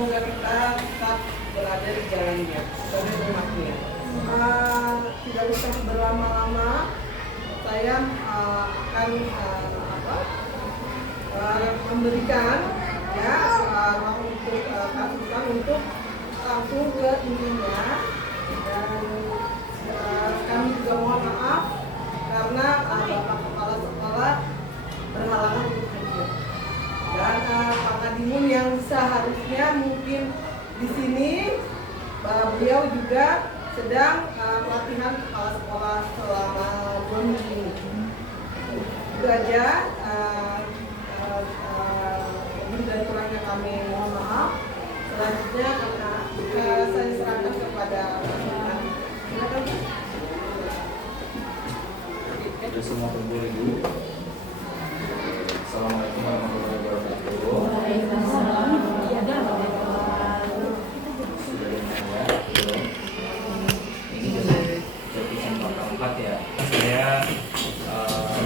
semoga kita tetap berada di jalannya sebagai umatnya. Tidak usah berlama-lama, saya akan memberikan ya ruang untuk Kak untuk langsung ke intinya, dan kami juga mohon maaf karena Bapak Kepala Sekolah berhalangan untuk hadir, dan Pak Ngadimun yang seharusnya mungkin di sini, beliau juga sedang pelatihan kepala sekolah selama 2 minggu ini. Itu aja. Lebih dan kurangnya kami mohon maaf. Selanjutnya saya serahkan kepada silakan. Sudah semua berboleh dulu. Assalamualaikum warahmatullahi wabarakatuh. Waalaikumsalam. Sudah dengar ya? Belum? Ini jadi sempat keempat ya. Saya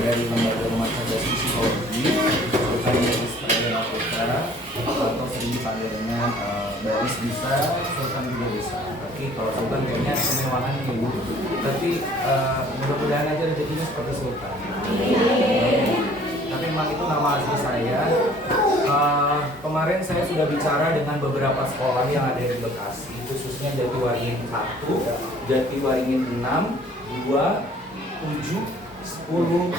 dari lembaga rumah cerdas psikologi, bukan dari Stradana Putra, atau sering dipanggil dengan Baris bisa, Sultan juga bisa. Tapi kalau Sultan kayaknya kemewahan nih Bu. Tapi mudah-mudahan aja rezekinya seperti Sultan. Tapi memang itu nama asli saya. Kemarin saya sudah bicara dengan beberapa sekolah yang ada di Bekasi, khususnya Jatiwaringin 1, Jatiwaringin 6, 2, 7, 10,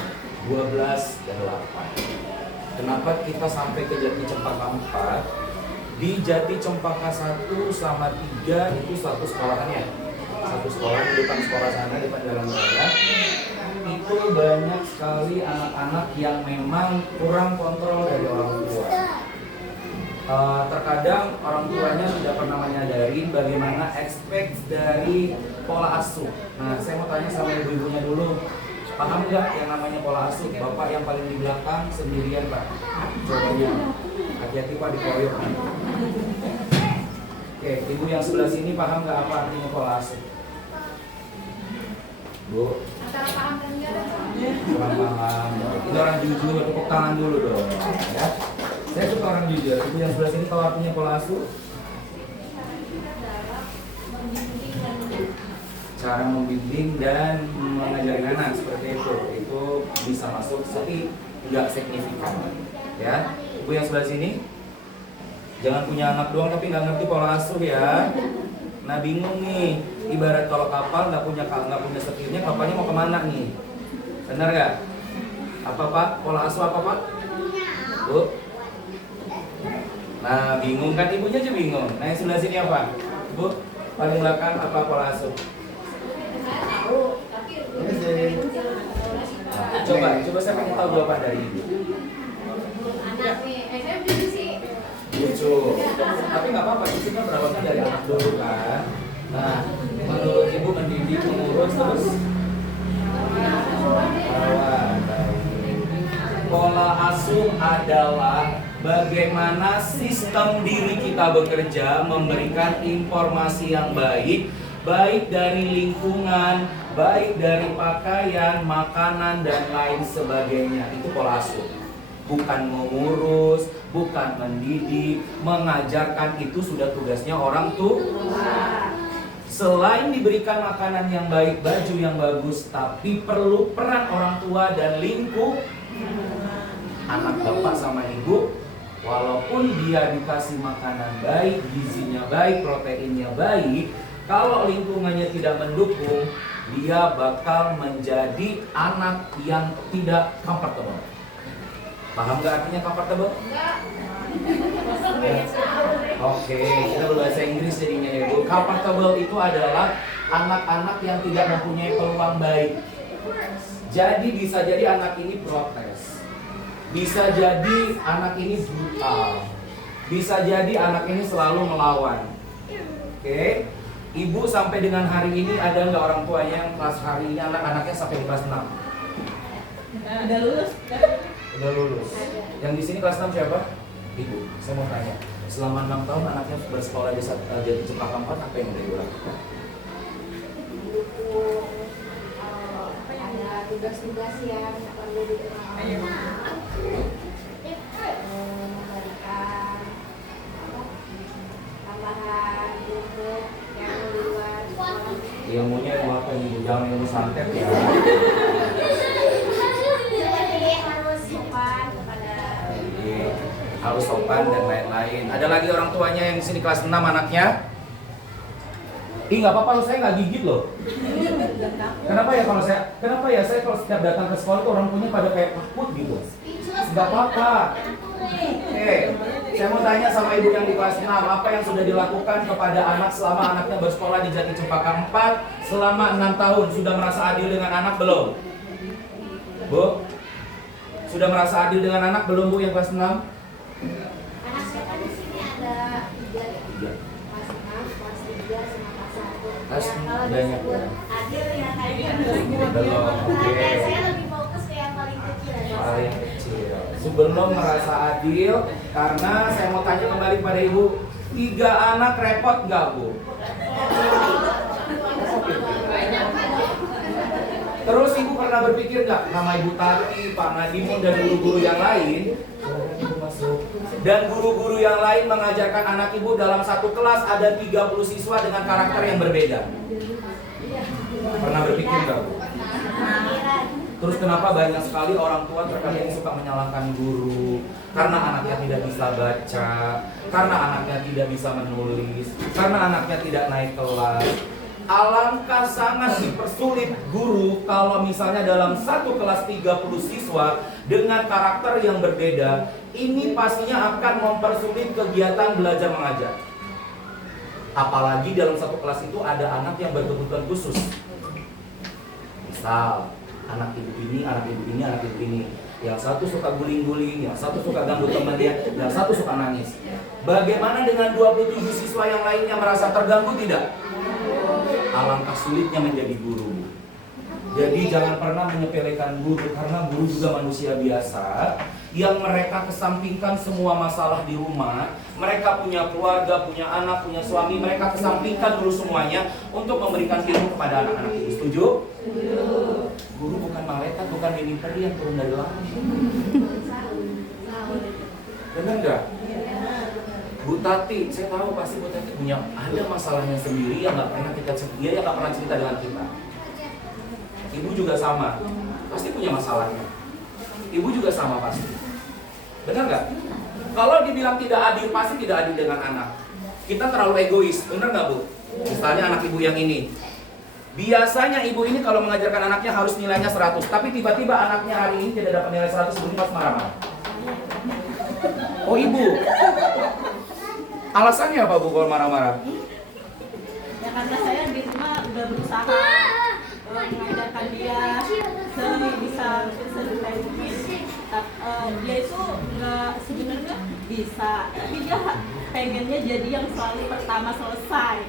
12, dan 8. Kenapa kita sampai ke Jati Cempaka 4? Di Jati Cempaka 1 sama 3 itu satu sekolahannya. Satu sekolah di depan sekolah sana, depan jalan raya. Itu banyak sekali anak-anak yang memang kurang kontrol dari orang tua. Terkadang orang tuanya tidak pernah menyadari bagaimana expect dari pola asuh. Nah, saya mau tanya sama ibu-ibunya dulu, paham nggak yang namanya pola asuh? Bapak yang paling di belakang sendirian Pak, coba hati-hati Pak dikoyok. Oke, ibu yang sebelah sini paham nggak apa artinya pola asuh? Bu? Antara paham dan enggak ada. Kurang paham. Itu orang jujur, tepuk tangan dulu dong. Ya. Saya suka orang jujur. Ibu yang sebelah sini tahu artinya pola asuh? Cara membimbing dan mengajari anak seperti itu bisa masuk, tapi nggak signifikan. Ya, ibu yang sebelah sini jangan punya anak doang tapi nggak ngerti pola asuh ya. Nah bingung nih, ibarat kalau kapal nggak punya setirnya, kapalnya mau kemana nih? Benar nggak? Apa Pak? Pola asuh apa Pak? Bu? Nah bingung kan, ibunya aja bingung. Nah yang sebelah sini apa? Bu? Paling belakang apa pola asuh? Coba saya pengen tahu jawaban dari ibu. Anak nih, saya juga sih. Lucu. Tapi nggak apa-apa, itu kan berawalnya dari anak dulu kan. Nah, menurut ibu mendidik, mengurus terus pola asuh adalah bagaimana sistem diri kita bekerja, memberikan informasi yang baik, baik dari lingkungan, baik dari pakaian, makanan, dan lain sebagainya. Itu pola asuh. Bukan mengurus, bukan mendidik, mengajarkan, itu sudah tugasnya orang tua. Selain diberikan makanan yang baik, baju yang bagus, tapi perlu peran orang tua dan lingkup. Anak bapak sama ibu, walaupun dia dikasih makanan baik, gizinya baik, proteinnya baik, kalau lingkungannya tidak mendukung, dia bakal menjadi anak yang tidak comfortable. Paham gak artinya comfortable? Enggak. Oke, kita berbahasa Inggris jadinya ya Bu. Comfortable itu adalah anak-anak yang tidak mempunyai peluang baik. Jadi bisa jadi anak ini protes, bisa jadi anak ini brutal, bisa jadi anak ini selalu melawan. Oke, ibu sampai dengan hari ini ada nggak orang tuanya yang kelas hari ini anak-anaknya sampai di kelas 6? Udah lulus? Udah lulus. Yang di sini kelas 6 siapa? Ibu. Saya mau tanya, selama 6 tahun anaknya bersekolah di Jati Cempaka 4, apa yang udah ibu lakukan? Ada tugas-tugas yang perlu memberikan tambahan untuk yang di luar sekolah. Ilmunya ilmu apa ini? Jangan ilmu santet ya. Seperti harus sopan kepada Jadi, harus sopan dan lain-lain. Ada lagi orang tuanya yang di sini kelas 6 anaknya? Ih, nggak apa-apa, saya nggak gigit loh. Kenapa ya saya kalau setiap datang ke sekolah tuh orang tuanya pada kayak takut gitu. Nggak apa-apa. Saya mau tanya sama ibu yang di kelas 6, apa yang sudah dilakukan kepada anak selama anaknya bersekolah di Jati Cempaka 4 selama 6 tahun? Sudah merasa adil dengan anak belum? Bu? Sudah merasa adil dengan anak belum Bu yang kelas 6? anak saya kan di sini ada 3 kelas 6, kelas 3 sama kelas 1. Kelas Ya, kalau banyak disebut ya. adil ya kayaknya Belum, oke. saya lebih fokus ke yang paling kecil ya. Paling kecil. Sebelum merasa adil, karena saya mau tanya kembali pada ibu, 3 anak repot nggak Bu? Terus ibu pernah berpikir nggak nama ibu Tati, Pak Nadimun dan guru-guru yang lain? Dan guru-guru yang lain mengajarkan anak ibu dalam satu kelas ada 30 siswa dengan karakter yang berbeda. Pernah berpikir nggak Bu? Terus kenapa banyak sekali orang tua terkadang suka menyalahkan guru karena anaknya tidak bisa baca, karena anaknya tidak bisa menulis, karena anaknya tidak naik kelas. Alangkah sangat dipersulit guru kalau misalnya dalam satu kelas 30 siswa dengan karakter yang berbeda. Ini pastinya akan mempersulit kegiatan belajar mengajar. Apalagi dalam satu kelas itu ada anak yang berkebutuhan khusus. Misal anak ibu ini, anak ibu ini, anak ibu ini. Yang satu suka guling-guling, yang satu suka ganggu temannya, yang satu suka nangis. Bagaimana dengan 27 siswa yang lainnya merasa terganggu tidak? Alangkah sulitnya menjadi guru. Jadi jangan pernah menyepelekan guru, karena guru juga manusia biasa yang mereka kesampingkan semua masalah di rumah. Mereka punya keluarga, punya anak, punya suami, mereka kesampingkan dulu semuanya untuk memberikan ilmu kepada anak-anak itu. Setuju? Guru bukan malaikat, bukan mimpi peri yang turun dari langit. Benar nggak? Bu Tati, saya tahu pasti Bu Tati punya ada masalahnya sendiri yang nggak pernah dia yang nggak pernah cerita dengan kita. Ibu juga sama, pasti punya masalahnya. Ibu juga sama pasti. Benar nggak? Kalau dibilang tidak adil, pasti tidak adil dengan anak. Kita terlalu egois, benar nggak Bu? Misalnya anak ibu yang ini. Biasanya ibu ini kalau mengajarkan anaknya harus nilainya 100, tapi tiba-tiba anaknya hari ini tidak dapat nilai 100, ibu pas marah-marah. Oh ibu, alasannya apa Bu kalau marah-marah? Ya karena saya di rumah udah berusaha mengajarkan dia bisa sebaik mungkin. Dia itu nggak sebenarnya bisa, tapi dia pengennya jadi yang selalu pertama selesai.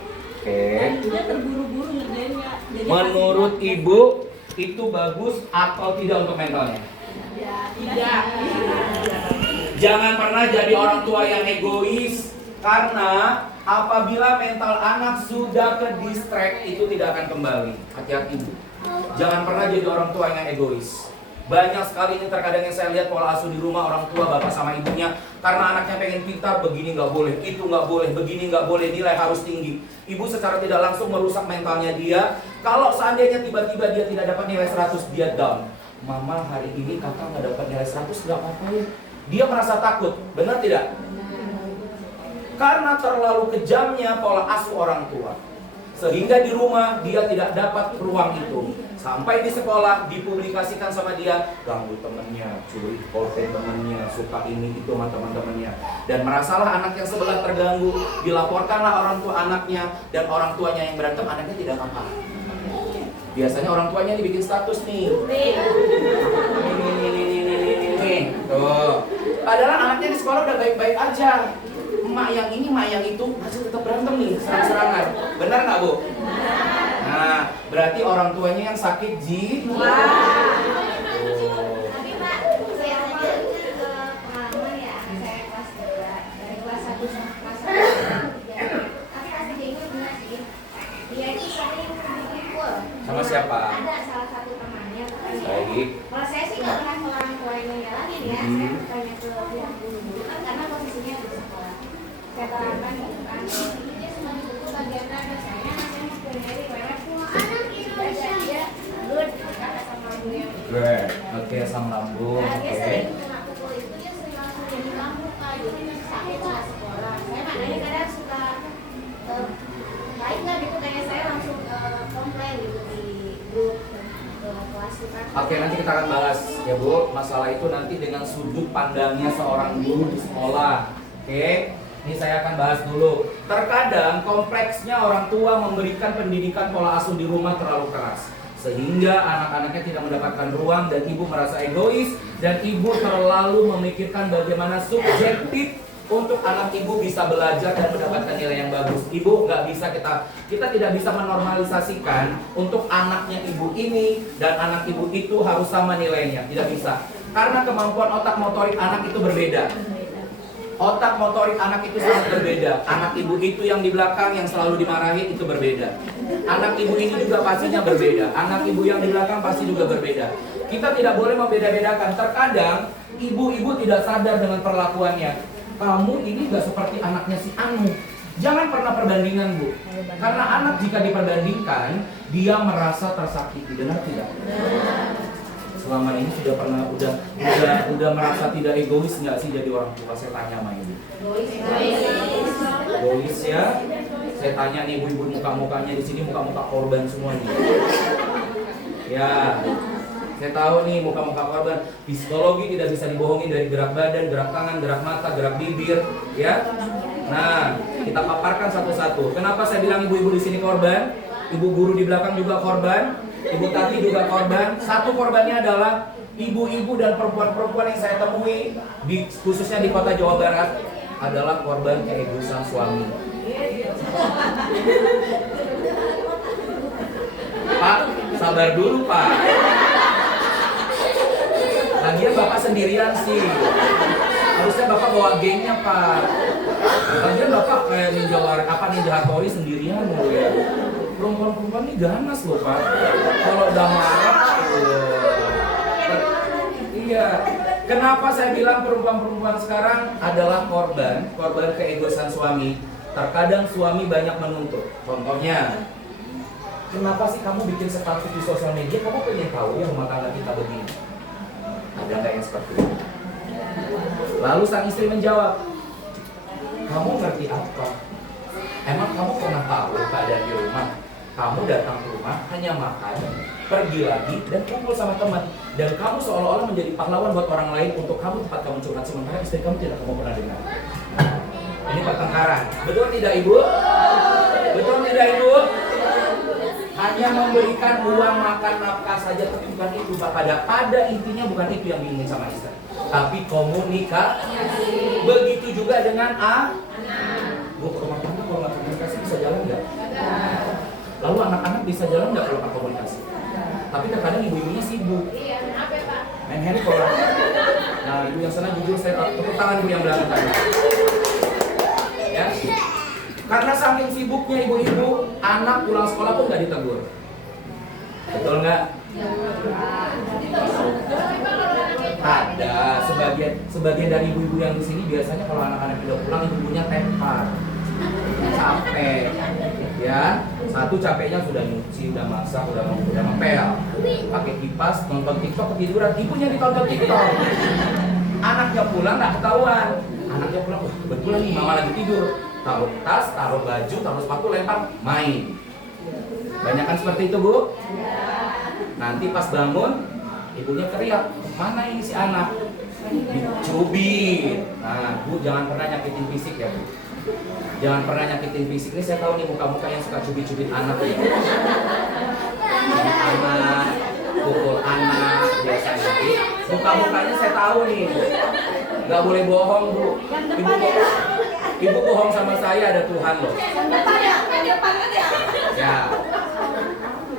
Dan dia terburu-buru ngerjainnya. Jadi Menurut ibu itu bagus atau tidak untuk mentalnya? ya tidak. Jangan pernah jadi orang tua yang egois, karena apabila mental anak sudah ke distract itu tidak akan kembali. Hati-hati Bu. Jangan pernah jadi orang tua yang egois. Banyak sekali ini terkadang yang saya lihat pola asuh di rumah orang tua bapak sama ibunya, karena anaknya pengen pintar, begini nggak boleh, itu nggak boleh, begini nggak boleh, nilai harus tinggi. Ibu secara tidak langsung merusak mentalnya dia. Kalau seandainya tiba-tiba dia tidak dapat nilai 100, dia down. Mama hari ini kakak nggak dapat nilai 100, nggak apa-apa ya. Dia merasa takut, benar tidak? Karena terlalu kejamnya pola asuh orang tua, sehingga di rumah dia tidak dapat ruang itu. Sampai di sekolah dipublikasikan sama dia, ganggu temennya, curi pulpen temennya, suka ini itu sama teman-temannya. Dan merasalah anak yang sebelah terganggu, dilaporkanlah orang tua anaknya, dan orang tuanya yang berantem, anaknya tidak apa-apa. Biasanya orang tuanya dibikin status nih. Nih, tuh. Padahal anaknya di sekolah udah baik-baik aja. Emak yang ini, emak yang itu, masih tetap berantem nih, serang-serangan. Benar nggak Bu? Nah, berarti orang tuanya yang sakit jiwa. Tapi Pak, saya tanya ke pengalaman ya, saya kelas 3, dari kelas 1 sampai kelas 1. Tapi kelas 3 ini benar sih, dia itu sering dipukul. Sama siapa? Ada salah satu temannya. Baik. Kalau saya sih nggak pernah ke orang tua yang nyalahin ya, saya tanya ke pihak guru kan karena posisinya di sekolah. Saya terangkan gitu kan. Dia cuma dipukul bagian dada. Soalnya anak saya mau dari lewat dia good kata sama ibunya. Good. Oke, asam lambung. Nah, dia Oke. sering kena pukul itu, dia sering langsung jadi ngamuk kak, jadi sakit lah sekolah. Saya makanya kadang suka baik lah gitu, kayak saya langsung komplain gitu di grup kelas kita. Oke, nanti kita akan bahas ya Bu, masalah itu nanti dengan sudut pandangnya seorang guru di sekolah. Oke, ini saya akan bahas dulu. Terkadang kompleksnya orang tua memberikan pendidikan pola asuh di rumah terlalu keras, sehingga anak-anaknya tidak mendapatkan ruang dan ibu merasa egois dan ibu terlalu memikirkan bagaimana subjektif untuk anak ibu bisa belajar dan mendapatkan nilai yang bagus. Ibu nggak bisa kita tidak bisa menormalisasikan untuk anaknya ibu ini dan anak ibu itu harus sama nilainya, tidak bisa. Karena kemampuan otak motorik anak itu berbeda. Otak motorik anak itu sangat berbeda. Anak ibu itu yang di belakang yang selalu dimarahi itu berbeda. Anak ibu ini juga pastinya berbeda. Anak ibu yang di belakang pasti juga berbeda. Kita tidak boleh membeda-bedakan. Terkadang ibu-ibu tidak sadar dengan perlakuannya. Kamu ini gak seperti anaknya si Anu. Jangan pernah perbandingan Bu. Karena anak jika diperbandingkan, dia merasa tersakiti. Benar tidak? Selama ini sudah pernah udah merasa tidak egois nggak sih jadi orang tua? Saya tanya sama ibu. Egois ya. Saya tanya nih ibu-ibu, muka-mukanya di sini muka-muka korban semua nih. Ya. Saya tahu nih muka-muka korban. Psikologi tidak bisa dibohongin dari gerak badan, gerak tangan, gerak mata, gerak bibir, ya. Nah, kita paparkan satu-satu. Kenapa saya bilang ibu-ibu di sini korban? Ibu guru di belakang juga korban. Ibu Tati juga korban. Satu korbannya adalah ibu-ibu dan perempuan-perempuan yang saya temui khususnya di kota Jawa Barat adalah korban keegoisan suami. Pak, sabar dulu Pak. Lagian Bapak sendirian sih. Harusnya Bapak bawa gengnya Pak. Lagian Bapak kayak ninja Hattori sendirian mulu ya. Perempuan-perempuan ini ganas loh Pak. Kalau udah marah, iya. Kenapa saya bilang perempuan-perempuan sekarang adalah korban keegoisan suami? Terkadang suami banyak menuntut. Contohnya, kenapa sih kamu bikin status di sosial media? Kamu pengen tahu ya rumah tangga kita begini? Ada nggak yang seperti itu? Lalu sang istri menjawab, kamu ngerti apa? Emang kamu pernah tahu keadaan di rumah? Kamu datang ke rumah hanya makan, pergi lagi, dan kumpul sama teman. Dan kamu seolah-olah menjadi pahlawan buat orang lain untuk kamu tempat kamu curhat. Sementara istri kamu tidak kamu pernah dengar. Ini pertengkaran. Betul tidak Ibu? Betul tidak Ibu? Hanya memberikan uang makan nafkah saja, tapi bukan itu. Pada intinya bukan itu yang diingin sama istri. Tapi komunikasi. Begitu juga dengan Bu, rumah tangga kalau nggak komunikasi bisa jalan nggak? Lalu anak-anak bisa jalan nggak kalau nggak komunikasi? Tapi terkadang ibu-ibunya sibuk. Main handphone. Nah, ibu yang sana jujur saya tepuk tangan ibu yang belakang tadi. Ya. Karena saking sibuknya ibu-ibu, anak pulang sekolah pun nggak ditegur. Betul nggak? Ada sebagian dari ibu-ibu yang di sini biasanya kalau anak-anak udah pulang ibunya tepar, capek, ya. Satu capeknya sudah nyuci, udah masak, udah ngepel, pakai kipas, nonton TikTok ketiduran, ibunya ditonton TikTok. Anaknya pulang nggak ketahuan. Anaknya pulang, kebetulan nih mama lagi tidur, taruh tas, taruh baju, taruh sepatu, lempar, main. Banyak kan seperti itu Bu? Nanti pas bangun, ibunya teriak, mana ini si anak? Dicubit. Nah, Bu jangan pernah nyakitin fisik ya Bu. Jangan pernah nyakitin fisik. Ini saya tahu nih muka-muka yang suka cubit-cubit anak ya. Anak, pukul anak biasanya. Muka-mukanya saya tahu nih. Gak boleh bohong Bu. Ibu bohong sama saya, ada Tuhan loh. Ya.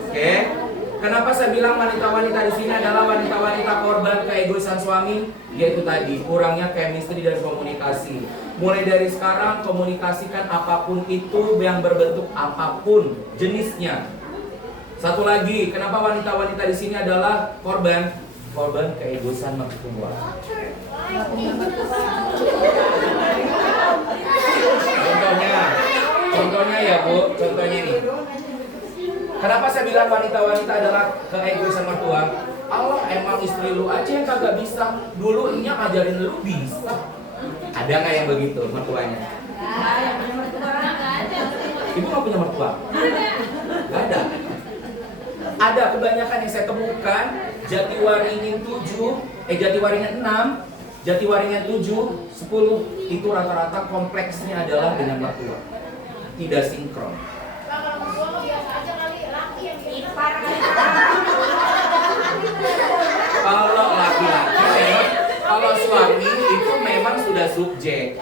Oke. Kenapa saya bilang wanita-wanita di sini adalah wanita-wanita korban keegoisan suami? Yaitu tadi kurangnya chemistry dan komunikasi. Mulai dari sekarang komunikasikan apapun itu yang berbentuk apapun jenisnya. Satu lagi, kenapa wanita-wanita di sini adalah korban keegoisan perempuan? Contohnya, ya Bu, contohnya nih. Kenapa saya bilang wanita-wanita adalah keegoisan mertua? Allah, emang istri lu aja yang kagak bisa. Dulu Nya ngajarin lu bisa. Ada nggak yang begitu mertuanya? Ibu nggak punya mertua? Nggak ada. Ada, kebanyakan yang saya temukan Jatiwaringin 7, Jatiwaringin 6, Jatiwaringin 7, 10 itu rata-rata kompleksnya adalah dengan mertua. Tidak sinkron. Kalau laki-laki, kalau suami itu memang sudah subjek,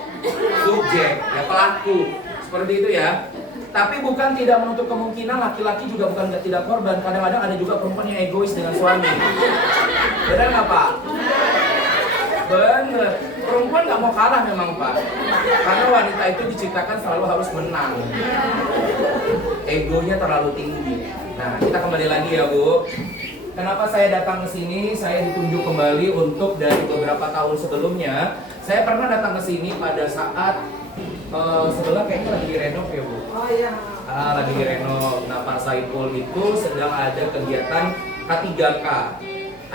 ya pelaku, seperti itu ya. Tapi bukan tidak menutup kemungkinan laki-laki juga bukan tidak korban. Kadang-kadang ada juga perempuan yang egois dengan suami. Benar nggak Pak? Bener. Perempuan nggak mau kalah memang Pak. Karena wanita itu diciptakan selalu harus menang. Egonya terlalu tinggi. Nah, kita kembali lagi ya Bu. Kenapa saya datang ke sini? Saya ditunjuk kembali untuk dari beberapa tahun sebelumnya. Saya pernah datang ke sini pada saat sebelah kayaknya lagi direnov ya Bu. Oh iya. Lagi direnov. Nah Pak Saiful itu sedang ada kegiatan K3K.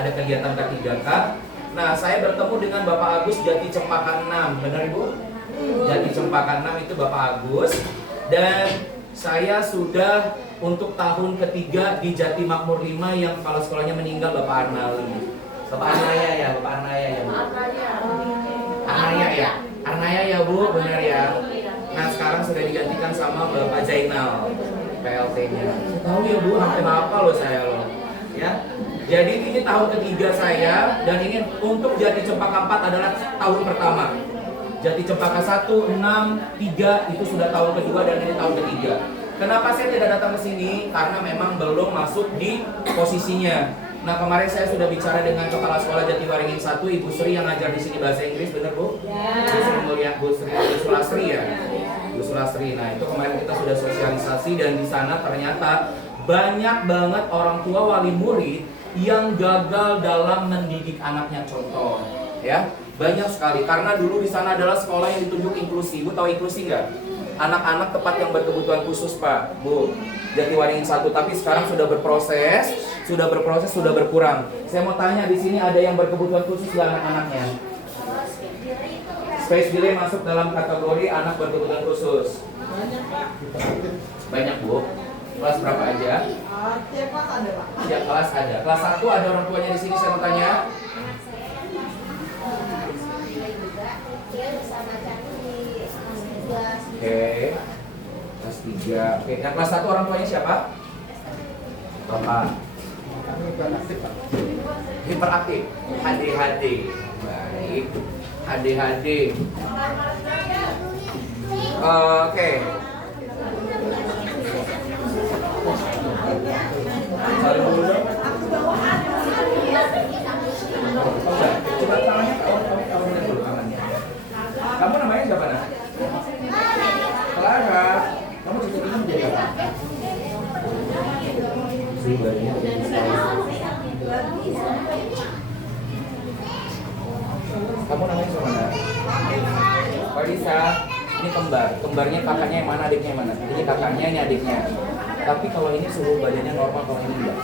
Ada kegiatan K3K. Nah saya bertemu dengan Bapak Agus Jati Cempaka 6. Benar Ibu? Jati Cempaka 6 itu Bapak Agus. Dan saya sudah untuk tahun ketiga di Jati Makmur 5 yang kepala sekolahnya meninggal Bapak Arnali. Bapak Arnaya ya, Bapak Arnaya ya Bu. Arnaya ya. Arnaya ya Bu, benar ya. Nah sekarang sudah digantikan sama Bapak Zainal PLT-nya. Tahu ya Bu, hampir apa loh saya loh. Ya. Jadi ini tahun ketiga saya dan ini untuk Jati Cempaka 4 adalah tahun pertama. Jati Cempaka 1, 6, 3 itu sudah tahun kedua dan ini tahun ketiga. Kenapa saya tidak datang ke sini? Karena memang belum masuk di posisinya. Nah kemarin saya sudah bicara dengan Kepala Sekolah Jatiwaringin 1, Ibu Sri yang ngajar di sini bahasa Inggris, benar Bu? Ya. Bu Sri Mulia, Bu Sulasri ya. Bu Sulasri. Nah itu kemarin kita sudah sosialisasi dan di sana ternyata banyak banget orang tua wali murid yang gagal dalam mendidik anaknya. Contoh, ya banyak sekali. Karena dulu di sana adalah sekolah yang ditunjuk inklusi. Bu tahu inklusi nggak? Anak-anak tepat yang berkebutuhan khusus Pak, Bu. Jatiwaringin 1, tapi sekarang sudah berproses, sudah berkurang. Saya mau tanya di sini ada yang berkebutuhan khusus nggak anak-anaknya? Space Delay masuk dalam kategori anak berkebutuhan khusus. Banyak Pak. Banyak Bu. Kelas berapa aja? Tiap kelas ada Pak. Tiap kelas ada. Kelas 1 ada orang tuanya di sini, saya mau tanya. Oke. Kelas 3. Oke, yang kelas 1 orang tuanya siapa? Bapak. Hiperaktif. HDHD. Baik. HDHD. Oke. Saling dulu dong. Coba tangannya kamu lihat dulu tangannya. Kamu namanya siapa nak? Clara. Kamu cita-citanya menjadi apa? Sih badannya. Kamu namanya siapa nak? Farisa. Ini kembar. Kembarnya kakaknya yang mana, adiknya yang mana? Ini kakaknya, ini adiknya. Tapi kalau ini suhu badannya normal, kalau ini enggak.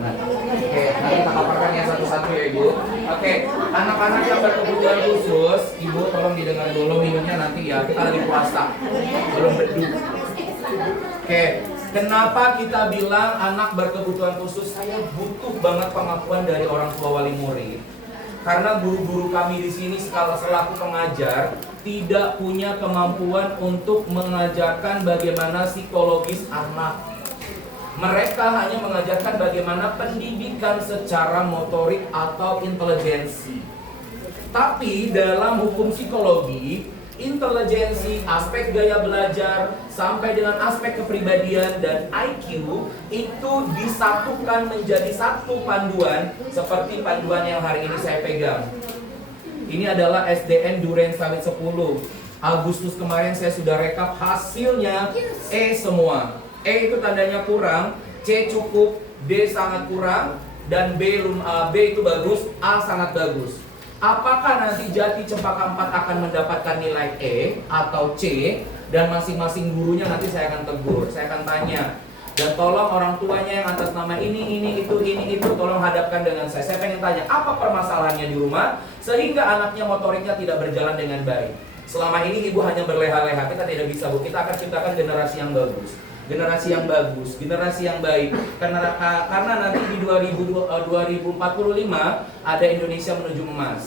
Nah, oke, nanti kita paparkan ya satu-satu ya Ibu. Oke, anak-anak yang berkebutuhan khusus, Ibu tolong didengar dulu minumnya nanti ya. Kita lagi puasa, belum beduk. Oke, kenapa kita bilang anak berkebutuhan khusus? Saya butuh banget pengakuan dari orang tua wali murid. Karena guru-guru kami di sini selaku pengajar tidak punya kemampuan untuk mengajarkan bagaimana psikologis anak. Mereka hanya mengajarkan bagaimana pendidikan secara motorik atau intelijensi. Tapi dalam hukum psikologi, intelijensi, aspek gaya belajar, sampai dengan aspek kepribadian dan IQ itu disatukan menjadi satu panduan seperti panduan yang hari ini saya pegang. Ini adalah SDN Duren Sawit 10. Agustus kemarin saya sudah rekap hasilnya E semua. E itu tandanya kurang, C cukup, D sangat kurang, dan B itu bagus, A sangat bagus. Apakah nanti Jati Cempaka 4 akan mendapatkan nilai E atau C? Dan masing-masing gurunya nanti saya akan tegur, saya akan tanya. Dan tolong orang tuanya yang atas nama ini, itu, tolong hadapkan dengan saya. Saya pengen tanya, apa permasalahannya di rumah sehingga anaknya motoriknya tidak berjalan dengan baik. Selama ini ibu hanya berleha-leha, kita tidak bisa, Bu. Kita akan ciptakan generasi yang bagus. Generasi yang bagus, generasi yang baik. Karena nanti di 2045 ada Indonesia menuju emas.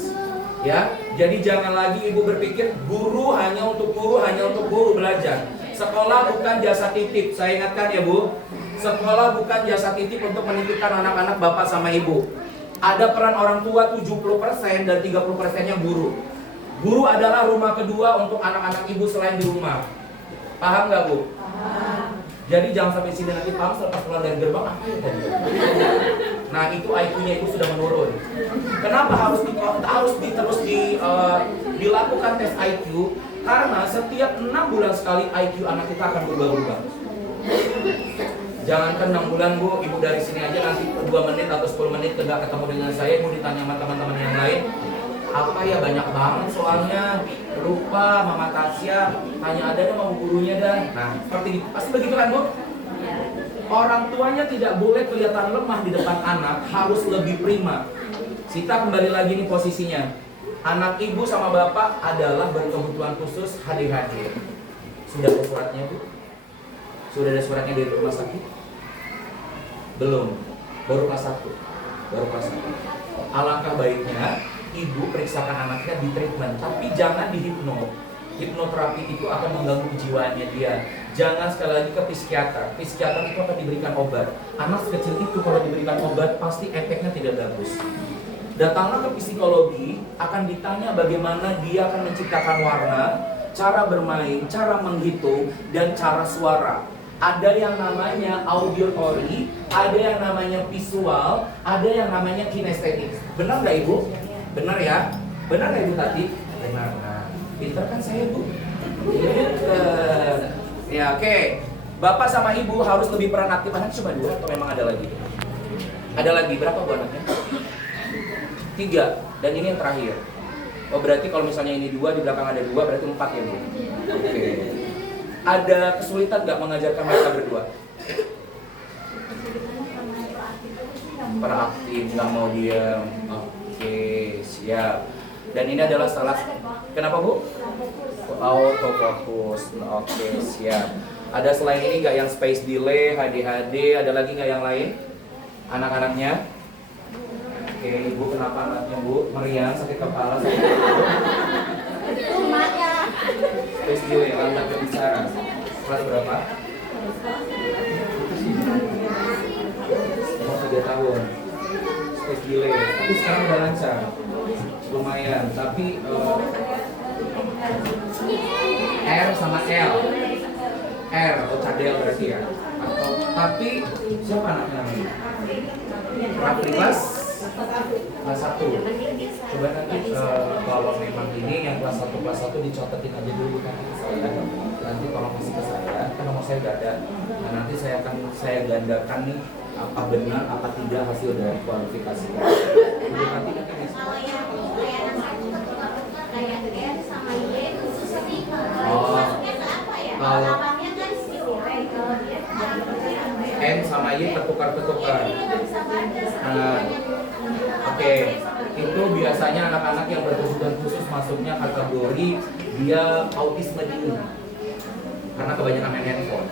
Ya, jadi jangan lagi ibu berpikir guru hanya untuk guru belajar. Sekolah bukan jasa titip. Saya ingatkan ya Bu, sekolah bukan jasa titip untuk menitipkan anak-anak bapak sama ibu. Ada peran orang tua 70% dan 30%-nya guru. Guru adalah rumah kedua untuk anak-anak ibu selain di rumah. Paham nggak Bu? Paham. Jadi jangan sampai sini nanti paham selepas keluar dari gerbang apa ya? Nah itu IQ-nya itu sudah menurun. Kenapa harus dilakukan tes IQ? Karena setiap 6 bulan sekali IQ anak kita akan berubah-ubah. Jangankan 6 bulan Bu, ibu dari sini aja nanti 2 menit atau 10 menit tidak ketemu dengan saya, mau ditanya sama teman-teman yang lain. Apa ya, banyak banget soalnya, lupa Mama Tasya, tanya ada sama gurunya dah. Nah seperti itu, pasti begitu kan Bu? Orang tuanya tidak boleh kelihatan lemah di depan anak, harus lebih prima. Sita kembali lagi nih posisinya. Anak ibu sama bapak adalah berkebutuhan khusus HDHD. Sudah ada suratnya Bu? Sudah ada suratnya dari rumah sakit? Belum. Baru kelas 1. Baru kelas 1. Alangkah baiknya ibu periksakan anaknya di treatment, tapi jangan di hipno. Hipnoterapi itu akan mengganggu kejiwaannya dia. Jangan sekali lagi ke psikiater. Psikiater itu akan diberikan obat. Anak sekecil itu kalau diberikan obat pasti efeknya tidak bagus. Datanglah ke psikologi, akan ditanya bagaimana dia akan menciptakan warna, cara bermain, cara menghitung, dan cara suara. Ada yang namanya auditory, ada yang namanya visual, ada yang namanya kinestetik. Benar nggak Ibu? Benar ya? Benar nggak Ibu Tati? Benar. Nah, pintar kan saya Bu? Ya oke. Bapak sama ibu harus lebih peran aktif. Anak cuma 2 atau memang ada lagi? Ada lagi, berapa Bu anaknya? 3, dan ini yang terakhir. Oh berarti kalau misalnya ini 2, di belakang ada 2, berarti 4 ya Bu? Oke. Ada kesulitan nggak mengajarkan mereka berdua? Peraktif, nggak mau diam. Oke, siap. Dan ini adalah salah. Kenapa Bu? Autofocus. Oke, siap. Ada selain ini nggak yang space delay, HDHD? Ada lagi nggak yang lain? Anak-anaknya? Oke, Ibu kenapa anaknya Bu? Meriang, sakit kepala, sakit kepala. Space delay, lambat berbicara. Kelas berapa? Umur 3 tahun. Space delay, tapi sekarang udah lancar. Lumayan, tapi R sama L. R atau cadel berarti ya. Atau tapi siapa anaknya namanya? Rafli kelas 1. Coba nanti kalau memang ini yang kelas 1 dicotetin aja dulu kan ke saya. Nanti tolong kasih ke saya, kan nomor saya udah ada. Nah nanti saya gandakan nih apa benar apa tidak hasil dari kualifikasi. Jadi nanti bisa. Kalau yang anak satu ketukar-tukar kayak N sama Y khusus sih. Oh. Masuknya ke apa ya? Kalau lapangnya kan nilai, kalau dia N sama Y tertukar-tukar. Ini nggak bisa baca. Oke, itu biasanya anak-anak yang berkebutuhan khusus masuknya kategori dia autisme dini. Karena kebanyakan main handphone.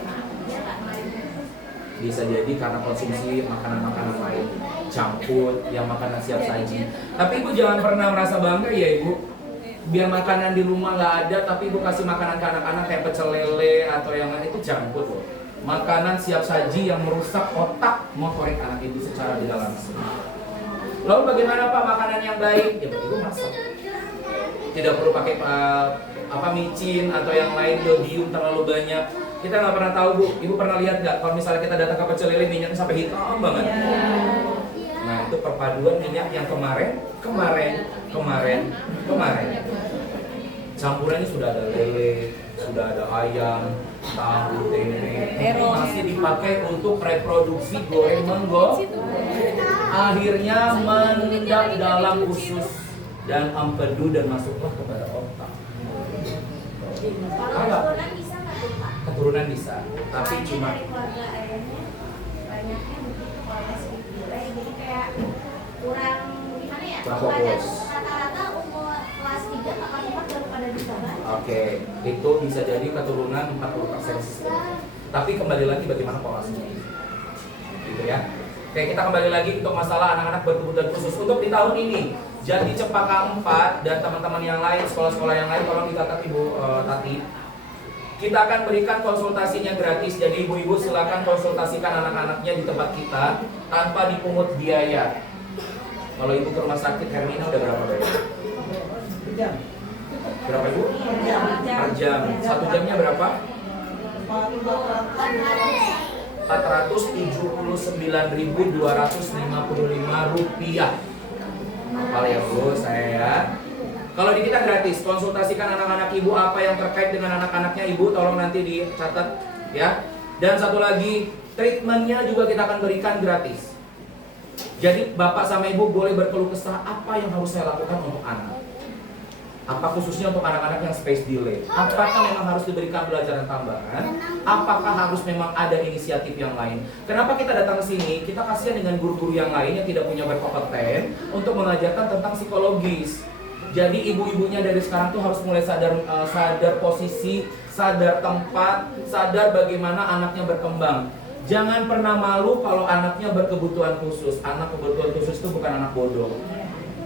Bisa jadi karena konsumsi makanan-makanan lain, junk food, yang makanan siap saji. Tapi Ibu jangan pernah merasa bangga ya Ibu. Biar makanan di rumah nggak ada, tapi Ibu kasih makanan ke anak-anak kayak pecel lele atau yang lain, itu junk food loh. Makanan siap saji yang merusak otak motorik anak Ibu secara tidak langsung. Lalu bagaimana Pak makanan yang baik? Ya Ibu masak. Tidak perlu pakai micin atau yang lain, yodium terlalu banyak. Kita nggak pernah tahu Bu, Ibu pernah lihat nggak kalau misalnya kita datang ke pecel lele minyaknya sampai hitam banget. Nah itu perpaduan minyak yang kemarin. Campurannya sudah ada lele, sudah ada ayam, tahu, tempe, masih dipakai untuk reproduksi goreng menggol. Akhirnya mengendap dalam usus dan empedu dan masuklah kepada otak. Kalau bisa Pak. Keturunan bisa, tapi Soalnya cuma dari keluarga ayahnya banyaknya begitu kalau masih delay, jadi kayak kurang gimana ya? Kurang Pada fokus. rata-rata umur kelas 3 apa 4 baru pada bisa baca. Oke, itu bisa jadi keturunan 40% sistem. Tapi kembali lagi bagaimana polanya, gitu ya. Oke, kita kembali lagi untuk masalah anak-anak berkebutuhan khusus untuk di tahun ini. Jadi Cempaka 4 dan teman-teman yang lain, sekolah-sekolah yang lain, tolong dicatat Ibu Tati. Kita akan berikan konsultasinya gratis. Jadi ibu-ibu silakan konsultasikan anak-anaknya di tempat kita tanpa dipungut biaya. Kalau ibu ke rumah sakit Hermina udah berapa bayar? Berapa ibu? Per jam. Satu jamnya berapa? 479.255 rupiah. Hafal ya Bu, saya. Kalau di kita gratis, konsultasikan anak-anak ibu apa yang terkait dengan anak-anaknya ibu, tolong nanti dicatat ya. Dan satu lagi, treatmentnya juga kita akan berikan gratis. Jadi bapak sama ibu boleh berkeluh kesah apa yang harus saya lakukan untuk anak. Apa khususnya untuk anak-anak yang space delay? Apakah memang harus diberikan pelajaran tambahan? Apakah harus memang ada inisiatif yang lain? Kenapa kita datang ke sini? Kita kasihan dengan guru-guru yang lain yang tidak punya berkompeten untuk mengajarkan tentang psikologis. Jadi ibu-ibunya dari sekarang tuh harus mulai sadar posisi, sadar tempat, sadar bagaimana anaknya berkembang. Jangan pernah malu kalau anaknya berkebutuhan khusus. Anak kebutuhan khusus itu bukan anak bodoh.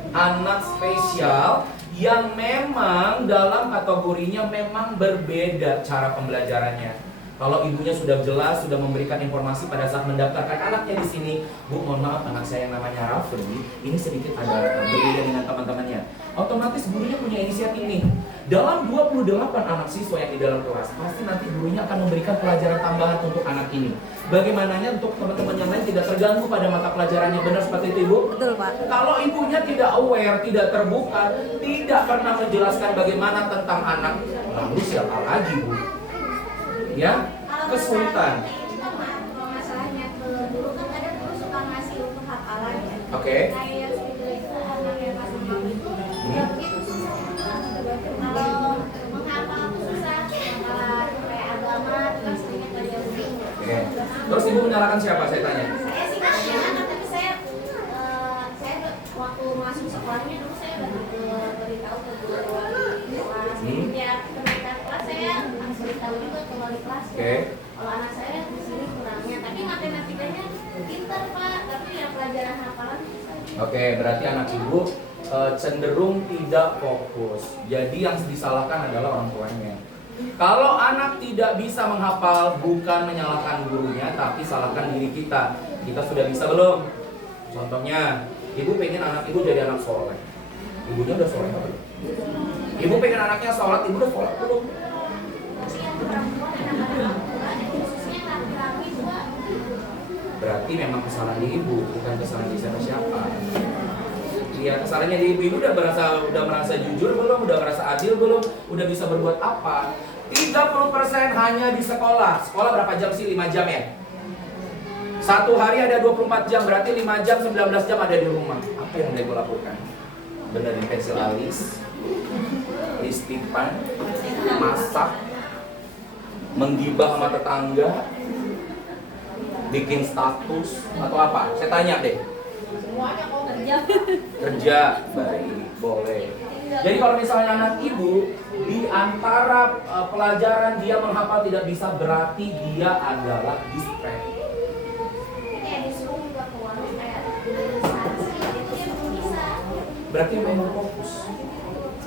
Anak spesial yang memang dalam kategorinya memang berbeda cara pembelajarannya. Kalau ibunya sudah jelas, sudah memberikan informasi pada saat mendaftarkan anaknya di sini, Bu, mohon maaf anak saya yang namanya Rafli, ini sedikit ada berbeda dengan teman-temannya. Otomatis gurunya punya inisiatif nih. Dalam 28 anak siswa yang di dalam kelas, pasti nanti gurunya akan memberikan pelajaran tambahan untuk anak ini. Bagaimananya untuk teman-teman yang lain tidak terganggu pada mata pelajarannya, benar seperti itu Ibu? Betul Pak. Kalau ibunya tidak aware, tidak terbuka, tidak pernah menjelaskan bagaimana tentang anak, lalu siapa lagi Bu? Ya, kesulitan. Kalau masalahnya ke dulu kan ada guru suka ngasih untuk hafalan ya. Oke. Kayak yang segitu itu anak yang pas mau itu ya begitu susah juga. Kalau menghafal itu susah, hafalan kayak agama itu kan seringnya belajar reading. Oke. Terus ibu menyalahkan siapa saya tanya? Saya sih nggak nyalakan, tapi saya waktu masuk sekolahnya dulu saya udah beritahu ke guru wali kelas. Ya kenaikan kelas saya harus beritahu juga ke wali kelas. Oke. Kalau anak saya di sini kurangnya, tapi matematikanya pintar Pak, tapi yang pelajaran hafalan susah. Oke, berarti anak ibu cenderung tidak fokus. Jadi yang disalahkan adalah orang tuanya. Kalau anak tidak bisa menghafal, bukan menyalahkan gurunya, tapi salahkan diri kita. Kita sudah bisa belum? Contohnya, ibu pengen anak ibu jadi anak soleh. Ibunya udah soleh belum? Ibu pengen anaknya sholat, ibu udah sholat belum? Tapi yang perempuan anak-anak Al-Quran, khususnya laki-laki Pak. Berarti memang kesalahan di ibu, bukan kesalahan di siapa-siapa. Iya, kesalahannya di ibu. Ibu udah merasa jujur belum? Udah merasa adil belum? Udah bisa berbuat apa? 30% hanya di sekolah. Sekolah berapa jam sih? 5 jam ya? Satu hari ada 24 jam, berarti 5 jam, 19 jam ada di rumah. Apa yang udah ibu lakukan? Benerin pensil alis, istipan, masak, menggibah sama tetangga, bikin status, atau apa? Saya tanya deh. Semuanya kok kerja. Kerja, baik, boleh. Jadi kalau misalnya anak ibu di antara pelajaran dia menghafal tidak bisa, berarti dia adalah distract. Kayak disuruh juga ke warung kayak ilustrasi, itu yang belum bisa. Berarti memang fokus.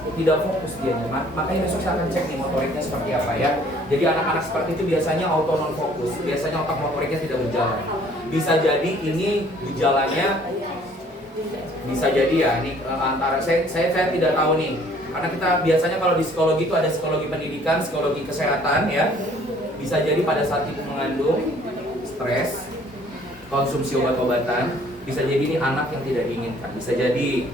Tidak fokus dianya. Makanya besok saya akan cek nih motoriknya seperti apa ya. Jadi anak-anak seperti itu biasanya auto non fokus. Biasanya otak motoriknya tidak berjalan. Bisa jadi ini gejalanya, bisa jadi ya ini antara saya tidak tahu nih. Karena kita biasanya kalau di psikologi itu ada psikologi pendidikan, psikologi kesehatan ya. Bisa jadi pada saat ibu mengandung, stres, konsumsi obat-obatan, bisa jadi ini anak yang tidak diinginkan. Bisa jadi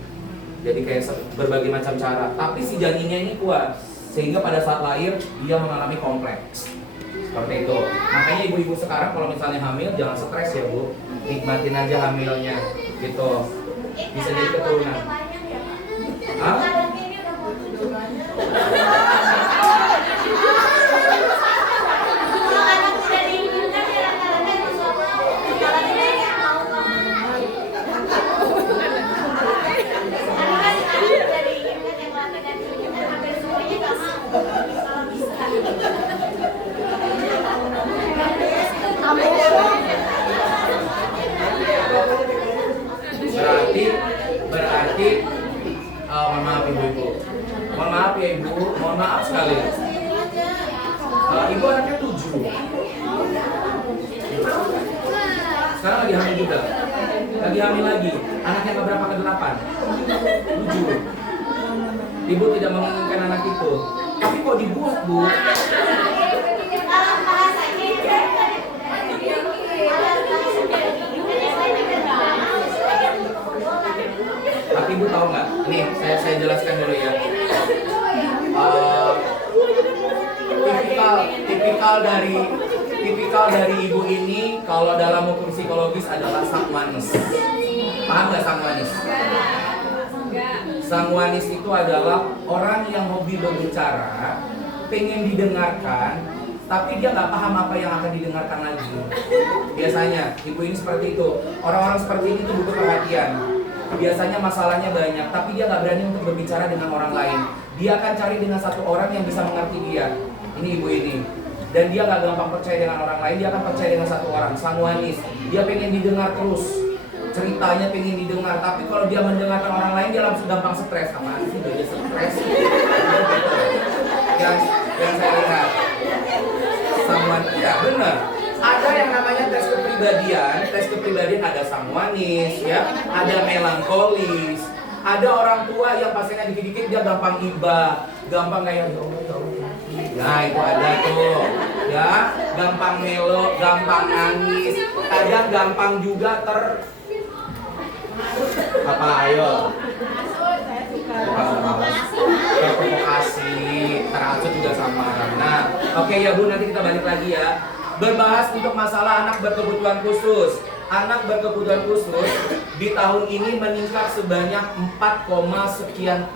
kayak berbagai macam cara. Tapi si janinnya ini kuat, sehingga pada saat lahir dia mengalami kompleks. Seperti itu. Makanya ibu-ibu sekarang kalau misalnya hamil jangan stres ya Bu. Nikmatin aja hamilnya gitu. Bisa jadi keturunan. Banyak ya Pak. Hah? Anaknya ini udah mau 7 banyak. Berarti mohon maaf ibu-ibu. Mohon maaf ya ibu, mohon maaf sekali. Ibu anaknya 7. Sekarang lagi hamil juga. Lagi hamil lagi. Anaknya berapa ke 8? 7. Ibu tidak menginginkan anak itu. Tapi kok dibuat, Bu? Tapi ibu tahu nggak? Nih, saya jelaskan dulu ya. Tipikal dari ibu ini kalau dalam hukum psikologis adalah sang wanis. Paham nggak sang wanis? Sang wanis itu adalah orang yang hobi berbicara, pengen didengarkan, tapi dia nggak paham apa yang akan didengarkan lagi. Biasanya ibu ini seperti itu. Orang-orang seperti ini tuh butuh perhatian. Biasanya masalahnya banyak, tapi dia nggak berani untuk berbicara dengan orang lain. Dia akan cari dengan satu orang yang bisa mengerti dia. Ini ibu ini. Dan dia nggak gampang percaya dengan orang lain, dia akan percaya dengan satu orang, sang wanis. Dia pengen didengar terus, ceritanya pengen didengar. Tapi kalau dia mendengarkan orang lain, dia langsung gampang stres. Apaan sih, dia stres? yang saya lihat, sang wanis, ya benar. Ada yang namanya tes kepribadian ada sang wanis, ya, ada melankolis, ada orang tua yang pasiennya dikit-dikit dia gampang iba, gampang kayak ya Allah. Nah itu ada tuh, ya, gampang melo, gampang nangis, kadang gampang juga apa ayo? Terprovokasi, terhasut juga sama. Nah, oke ya Bu, nanti kita balik lagi ya. Berbahas untuk masalah anak berkebutuhan khusus. Anak berkebutuhan khusus di tahun ini meningkat sebanyak 4,sekian%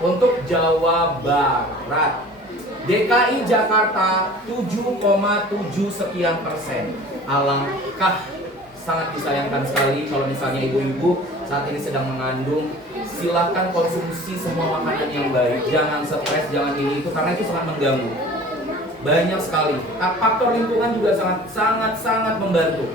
untuk Jawa Barat. DKI Jakarta 7,7 sekian %. Alangkah sangat disayangkan sekali kalau misalnya ibu-ibu saat ini sedang mengandung. Silahkan konsumsi semua makanan yang baik. Jangan stres, jangan ini itu, karena itu sangat mengganggu. Banyak sekali. Faktor lingkungan juga sangat membantu.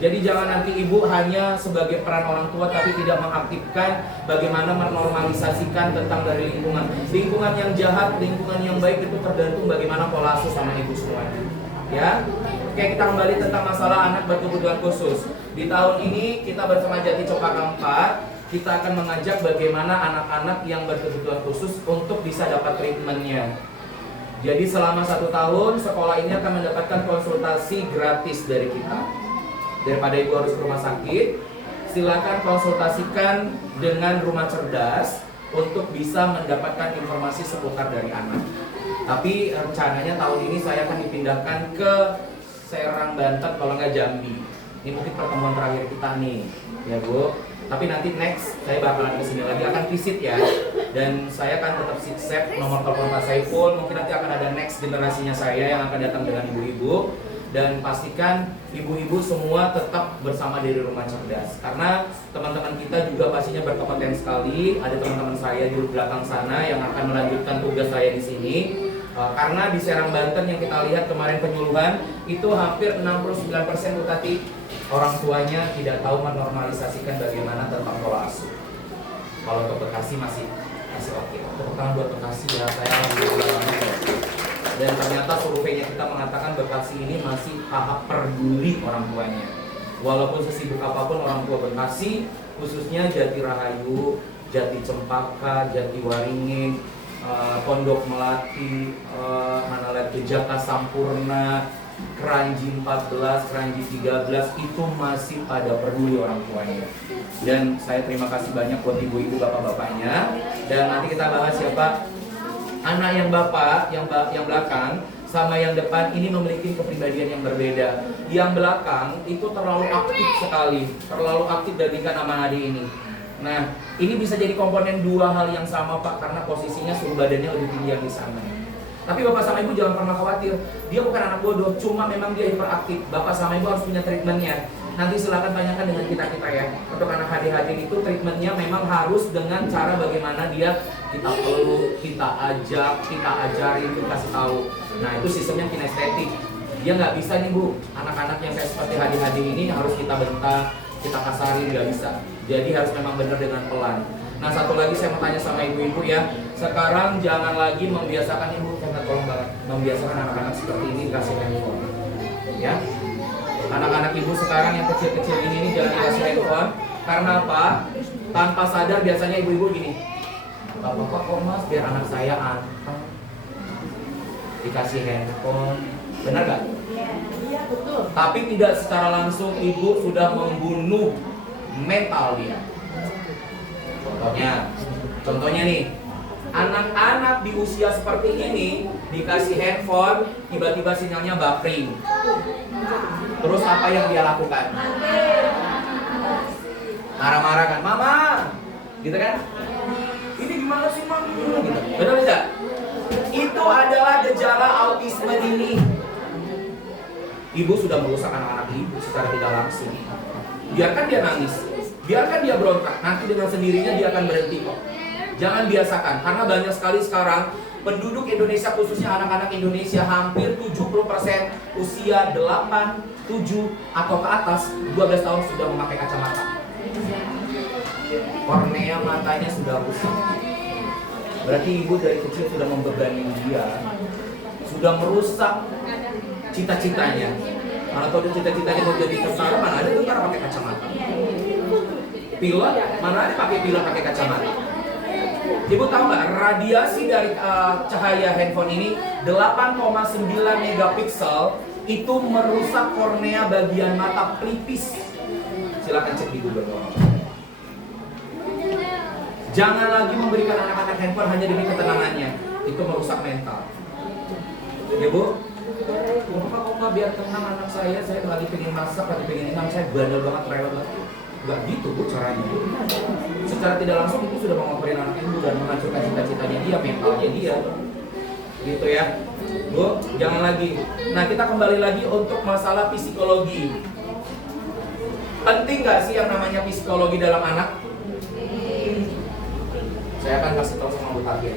Jadi jangan nanti ibu hanya sebagai peran orang tua tapi tidak mengaktifkan bagaimana menormalisasikan tentang dari lingkungan. Lingkungan yang jahat, lingkungan yang baik itu tergantung bagaimana pola asuh sama ibu semuanya. Ya. Oke, kita kembali tentang masalah anak berkebutuhan khusus. Di tahun ini kita bersama Jati Cempaka 4, kita akan mengajak bagaimana anak-anak yang berkebutuhan khusus untuk bisa dapat treatmentnya. Jadi selama 1 tahun sekolah ini akan mendapatkan konsultasi gratis dari kita. Daripada ibu harus ke rumah sakit, silakan konsultasikan dengan Rumah Cerdas untuk bisa mendapatkan informasi seputar dari anak. Tapi rencananya tahun ini saya akan dipindahkan ke Serang, Banten, kalau nggak Jambi. Ini mungkin pertemuan terakhir kita nih, ya Bu. Tapi nanti next saya bakalan kesini lagi, akan visit ya. Dan saya akan tetap save nomor telepon Pak Saiful. Mungkin nanti akan ada next generasinya saya yang akan datang dengan ibu-ibu. Dan pastikan ibu-ibu semua tetap bersama dari Rumah Cerdas. Karena teman-teman kita juga pastinya berkompeten sekali. Ada teman-teman saya di belakang sana yang akan melanjutkan tugas saya di sini. Karena di Serang, Banten yang kita lihat kemarin penyuluhan itu hampir 69% Bu Tati, orang tuanya tidak tahu menormalisasikan bagaimana tentang pola asuh. Kalau untuk Bekasi masih oke. Tepuk tangan buat Bekasi ya, saya alhamdulillah banget. Dan ternyata surveinya kita mengatakan Bekasi ini masih tahap peduli orang tuanya. Walaupun sesibuk apapun orang tua Bekasi, khususnya Jati Rahayu, Jati Cempaka, Jati Waringin, Pondok Melati, mana lagi Jaka Sampurna, Keranji 14, Keranji 13 itu masih pada peduli orang tuanya. Dan saya terima kasih banyak buat ibu-ibu bapak-bapaknya. Dan nanti kita bahas siapa anak yang bapak, yang belakang sama yang depan ini memiliki kepribadian yang berbeda. Yang belakang itu terlalu aktif sekali, terlalu aktif dibandingkan sama Nadi ini. Nah, ini bisa jadi komponen dua hal yang sama Pak, karena posisinya suhu badannya lebih tinggi yang di sana. Tapi bapak sama ibu jangan pernah khawatir, dia bukan anak bodoh, cuma memang dia hiperaktif. Bapak sama ibu harus punya treatmentnya. Nanti silakan tanyakan dengan kita ya. Untuk anak ADHD itu treatmentnya memang harus dengan cara bagaimana dia kita peluk, kita ajak, kita ajarin, kita kasih tahu. Nah itu sistemnya kinestetik. Dia nggak bisa nih Bu, anak-anak yang kayak seperti ADHD ini harus kita bentak, kita kasarin, nggak bisa. Jadi harus memang benar dengan pelan. Nah satu lagi saya mau tanya sama ibu-ibu ya. Sekarang jangan lagi membiasakan ibu, saya tolong banget, membiasakan anak-anak seperti ini dikasih handphone. Ya, anak-anak ibu sekarang yang kecil-kecil ini jangan dikasih handphone. Karena apa? Tanpa sadar biasanya ibu-ibu gini, Bapak kok mas biar anak saya anteng dikasih handphone, benar gak? Iya betul. Tapi tidak secara langsung ibu sudah membunuh mental dia. Contohnya nih, anak-anak di usia seperti ini dikasih handphone, tiba-tiba sinyalnya buffering. Terus apa yang dia lakukan? Marah-marah kan, mama, gitu kan? Ini gimana sih mama? Gitu. Benar tidak? Itu adalah gejala autisme ini. Ibu sudah merusak anak-anak ibu secara tidak langsung. Biarkan dia nangis, biarkan dia berontak, nanti dengan sendirinya dia akan berhenti kok. Jangan biasakan, karena banyak sekali sekarang penduduk Indonesia, khususnya anak-anak Indonesia, hampir 70% usia 8, 7, atau ke atas 12 tahun sudah memakai kacamata. Kornea matanya sudah rusak. Berarti ibu dari kecil sudah membebani dia, sudah merusak cita-citanya. Mana tahu dia cita-citanya mau jadi tentara, mana ada tentara pakai kacamata. Pilot, mana ada pakai pilot pakai kacamata. Ibu tahu nggak, radiasi dari cahaya handphone ini 8,9 megapiksel itu merusak kornea bagian mata pelipis. Silakan cek di Google. Jangan lagi memberikan anak-anak handphone hanya demi ketenangannya. Itu merusak mental. Ya Bu? Kok biar tenang anak saya lagi pengen masak, lagi pengen ini, saya bandel banget, rewel banget. Gak gitu Bu caranya. Secara tidak langsung itu sudah mengotorin anak ibu dan menghancurkan cita-citanya dia, mentalnya dia. Gitu ya. Bu, jangan lagi. Nah kita kembali lagi untuk masalah psikologi. Penting gak sih yang namanya psikologi dalam anak? Saya akan kasih tahu sama Bu Tati.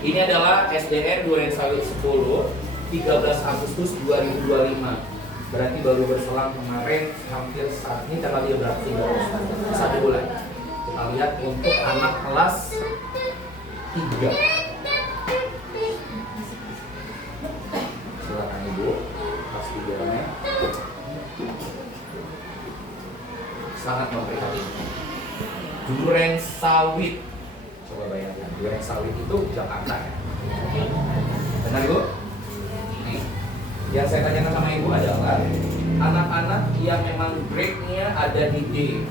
Ini adalah SDR Duren Sawit 10, 13 Agustus 2025. Berarti baru berselang kemarin hampir saat ini tanggal 13 1 bulan. Kita lihat untuk anak kelas 3. Silakan Ibu, kelas 3-nya. Sangat memprihatinkan. Duren Sawit. Coba bayangkan, Duren Sawit itu Jakarta ya. Benar Ibu? Nih, yang saya tanyakan sama Ibu adalah anak-anak yang memang grade-nya ada di D.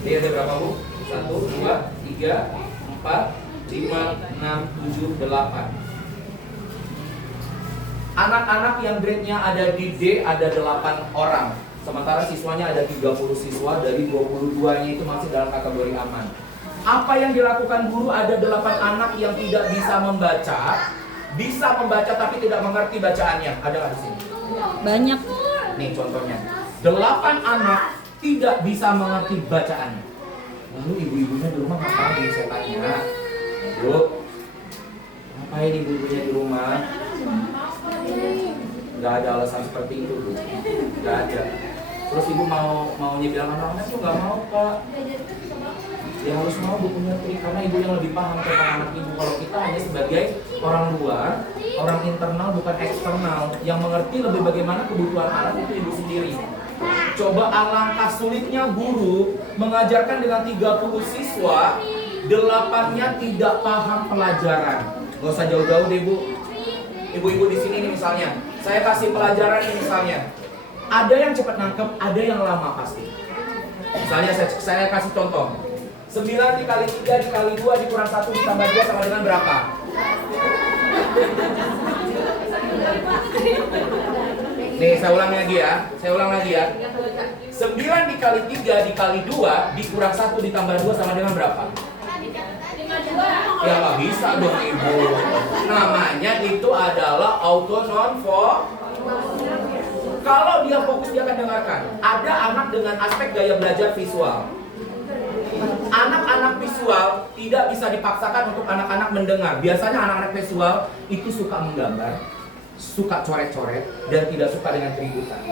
D ada berapa Bu? 1, 2, 3, 4, 5, 6, 7, 8. Anak-anak yang grade-nya ada di D ada 8 orang. Sementara siswanya ada 30 siswa, dari 22-nya itu masih dalam kategori aman. Apa yang dilakukan guru? Ada 8 anak yang tidak bisa membaca tapi tidak mengerti bacaannya. Ada nggak di sini? Banyak. Nih contohnya, 8 anak tidak bisa mengerti bacaannya. Lalu ibu-ibunya di rumah ngapain? Saya tanya, Bu, ngapain ibu-ibunya di rumah? Gak ada alasan seperti itu, Bu. Gak ada. Terus ibu maunya bilang anak-anak tuh nggak mau Pak. Ya harus mau Bu punya trik, karena ibu yang lebih paham tentang anak ibu. Kalau kita hanya sebagai orang luar, orang internal bukan eksternal, yang mengerti lebih bagaimana kebutuhan anak itu ibu sendiri. Coba alangkah sulitnya guru mengajarkan dengan 30 siswa, 8-nya tidak paham pelajaran. Gak usah jauh-jauh deh Bu. Ibu-ibu di sini nih misalnya, saya kasih pelajaran ini misalnya. Ada yang cepat nangkep, ada yang lama pasti. Misalnya saya kasih contoh. 9 dikali 3 dikali 2 dikurang 1 ditambah 2 sama dengan berapa? Nih saya ulang lagi ya. 9 dikali 3 dikali 2 dikurang 1 ditambah 2 sama dengan berapa? Ya nggak bisa dong Ibu. Namanya itu adalah auto non Kalau dia fokus, dia akan dengarkan. Ada anak dengan aspek gaya belajar visual. Anak-anak visual tidak bisa dipaksakan untuk anak-anak mendengar. Biasanya anak-anak visual itu suka menggambar, suka coret-coret, dan tidak suka dengan keributan.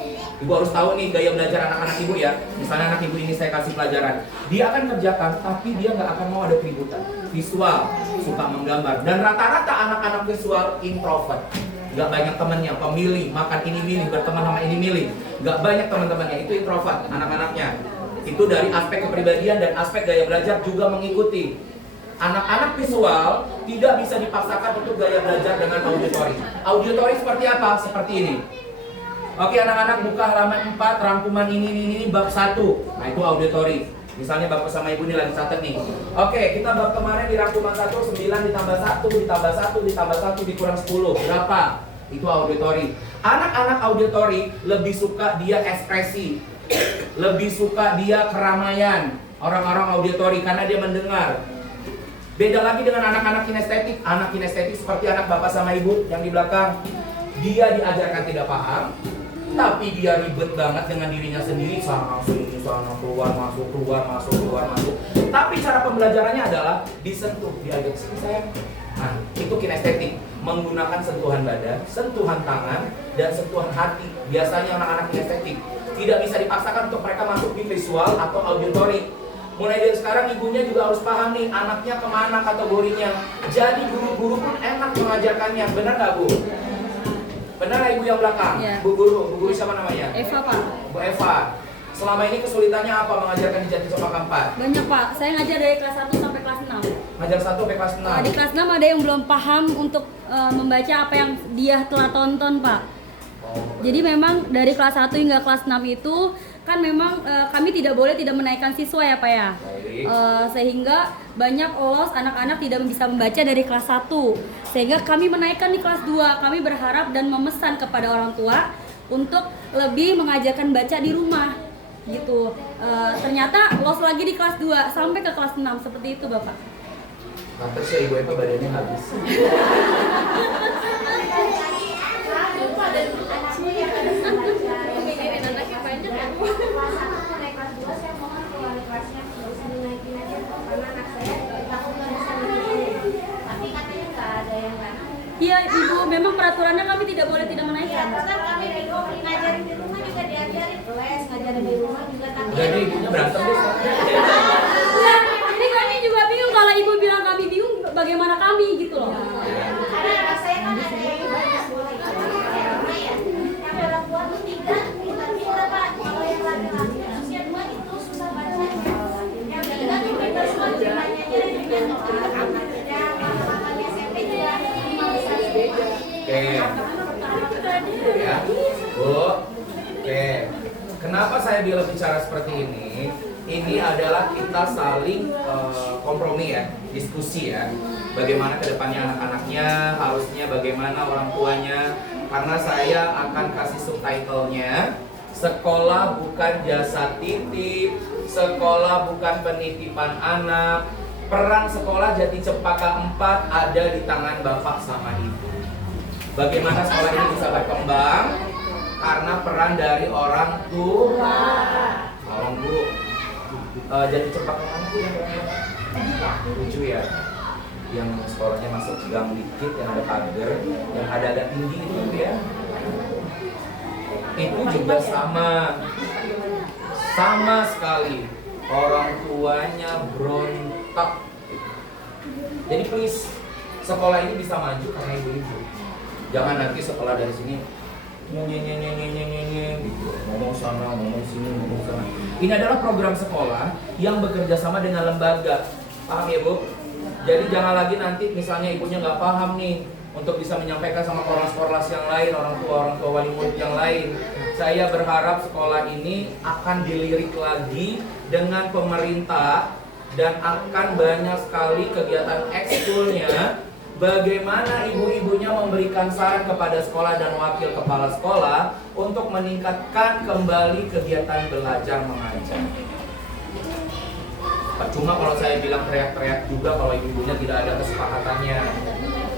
Ibu harus tahu nih gaya belajar anak-anak ibu ya. Misalnya anak ibu ini saya kasih pelajaran, dia akan kerjakan, tapi dia nggak akan mau ada keributan. Visual, suka menggambar, dan rata-rata anak-anak visual introvert. Nggak banyak temannya, pemilih, makan ini milih, berteman sama ini milih. Nggak banyak teman-temannya, itu introvert anak-anaknya. Itu dari aspek kepribadian dan aspek gaya belajar juga mengikuti. Anak-anak visual tidak bisa dipaksakan untuk gaya belajar dengan auditori. Auditori seperti apa? Seperti ini. Oke anak-anak, buka halaman 4, rangkuman ini bab 1. Nah itu auditori. Misalnya bapak sama ibu ini lagi catat nih. Oke, kita bab kemarin di rangkuman 1, 9 ditambah 1, ditambah 1, ditambah 1, dikurang 10. Berapa? Itu auditori. Anak-anak auditori lebih suka dia ekspresi. Lebih suka dia keramaian. Orang-orang auditori karena dia mendengar. Beda lagi dengan anak-anak kinestetik. Anak kinestetik seperti anak bapak sama ibu yang di belakang. Dia diajarkan tidak paham, tapi dia ribet banget dengan dirinya sendiri, sana sini, sana keluar masuk, keluar masuk, keluar masuk. Tapi cara pembelajarannya adalah disentuh, diajak sini sayang. Nah, itu kinestetik, menggunakan sentuhan badan, sentuhan tangan, dan sentuhan hati. Biasanya anak-anak kinestetik tidak bisa dipaksakan untuk mereka masuk di visual atau auditori. Mulai dari sekarang ibunya juga harus paham nih anaknya kemana kategorinya. Jadi guru-guru pun enak mengajarkannya, benar nggak Bu? Benar ibu yang belakang? Ya. Bu guru siapa namanya? Eva Pak. Bu Eva. Selama ini kesulitannya apa mengajarkan di Jati Cempaka 4? Banyak Pak, saya ngajar dari kelas 1 sampai kelas 6. Ngajar 1 sampai kelas 6? Di kelas 6 ada yang belum paham untuk membaca apa yang dia telah tonton Pak. Jadi memang dari kelas 1 hingga kelas 6 itu kan memang kami tidak boleh tidak menaikkan siswa ya Pak ya. Sehingga banyak lolos anak-anak tidak bisa membaca dari kelas 1. Sehingga kami menaikkan di kelas 2. Kami berharap dan memesan kepada orang tua untuk lebih mengajarkan baca di rumah gitu. Ternyata lolos lagi di kelas 2 sampai ke kelas 6 seperti itu Bapak. Pantes ya ibu Eva badannya habis. Iya ibu, memang peraturannya kami tidak boleh tidak menaikkan. Karena kami ngajarin di rumah juga diajarin les, ngajarin di rumah juga tapi. Jadi ibunya berantem deh. Nah, jadi kami juga bingung kalau ibu bilang kami bingung, bagaimana kami gitu loh. Karena anak saya kan ada yang banyak sekolah itu ya rumah ya. Yang perempuan tuh 3, pintar Pak. Kalau yang laki-laki usia 2 itu susah baca. Yang 3 tuh pintar semua ceritanya dengan anak-anak kerja, anak-anak SMP juga lima besar semua. Oke. Ya. Bu. Oke. Kenapa saya bilang bicara seperti ini? Ini adalah kita saling kompromi ya, diskusi ya. Bagaimana kedepannya anak-anaknya, harusnya bagaimana orang tuanya. Karena saya akan kasih subtitlenya, sekolah bukan jasa titip, sekolah bukan penitipan anak. Peran sekolah Jati Cempaka 4 ada di tangan bapak sama ibu. Bagaimana sekolah ini bisa berkembang? Karena peran dari orang tua. Tolong Bu. Jati Cempaka mana Bu yang 7 ya? Yang sekolahnya masuk gang dikit, yang ada pagar, yang ada agak tinggi itu ya. Itu juga sama sekali orang tuanya berontak. Jadi please, sekolah ini bisa maju karena ibu-ibu. Jangan nanti sekolah dari sini gitu, ngomong sana, ngomong sini, ngomong sana. Ini adalah program sekolah yang bekerja sama dengan lembaga. Paham ya Bu? Jadi jangan lagi nanti misalnya ibunya nggak paham nih untuk bisa menyampaikan sama korlas-korlas yang lain, orang tua wali murid yang lain. Saya berharap sekolah ini akan dilirik lagi dengan pemerintah dan akan banyak sekali kegiatan ekskulnya. Bagaimana ibu-ibunya memberikan saran kepada sekolah dan wakil kepala sekolah untuk meningkatkan kembali kegiatan belajar mengajar. Cuma kalau saya bilang teriak-teriak juga kalau ibu-ibunya tidak ada kesepakatannya.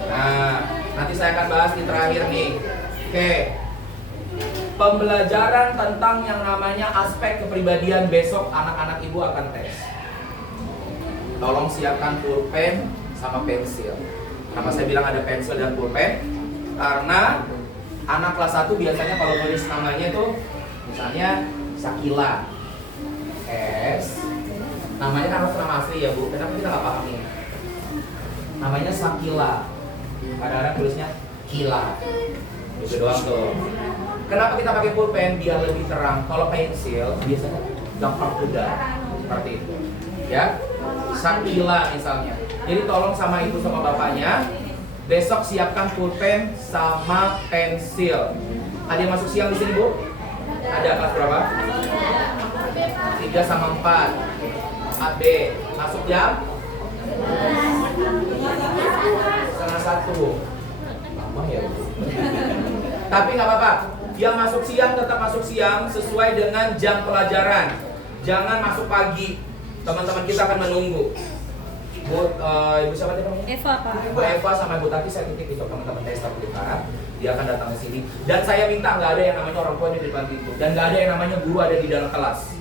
Nah, nanti saya akan bahas di terakhir nih. Oke, pembelajaran tentang yang namanya aspek kepribadian besok anak-anak ibu akan tes. Tolong siapkan pulpen sama pensil. Kenapa saya bilang ada pensil dan pulpen? Karena anak kelas 1 biasanya kalau tulis namanya itu misalnya Sakila S. Namanya kan harus nama asli ya Bu, kenapa kita nggak paham ini? Namanya Sakila. Kadang-kadang tulisnya Kila. Itu doang tuh. Kenapa kita pakai pulpen? Biar lebih terang. Kalau pensil biasanya gampang pudar. Seperti itu. Ya. Sakila misalnya. Jadi tolong sama ibu sama bapaknya besok siapkan pulpen sama pensil. Ada yang masuk siang di sini, Bu? Ada kelas berapa? 3 sama 4. 4B. Masuk jam? Setengah 1. Lama ya, Bu. Tapi nggak apa-apa. Yang masuk siang tetap masuk siang sesuai dengan jam pelajaran. Jangan masuk pagi. Teman-teman kita akan menunggu. Bu, Ibu siapa tadi namanya? Eva, Pak. Bu Eva sama Ibu Tati saya titip untuk teman-teman tester kita. Dia akan datang ke sini. Dan saya minta nggak ada yang namanya orang tua di depan pintu. Dan nggak ada yang namanya guru ada di dalam kelas.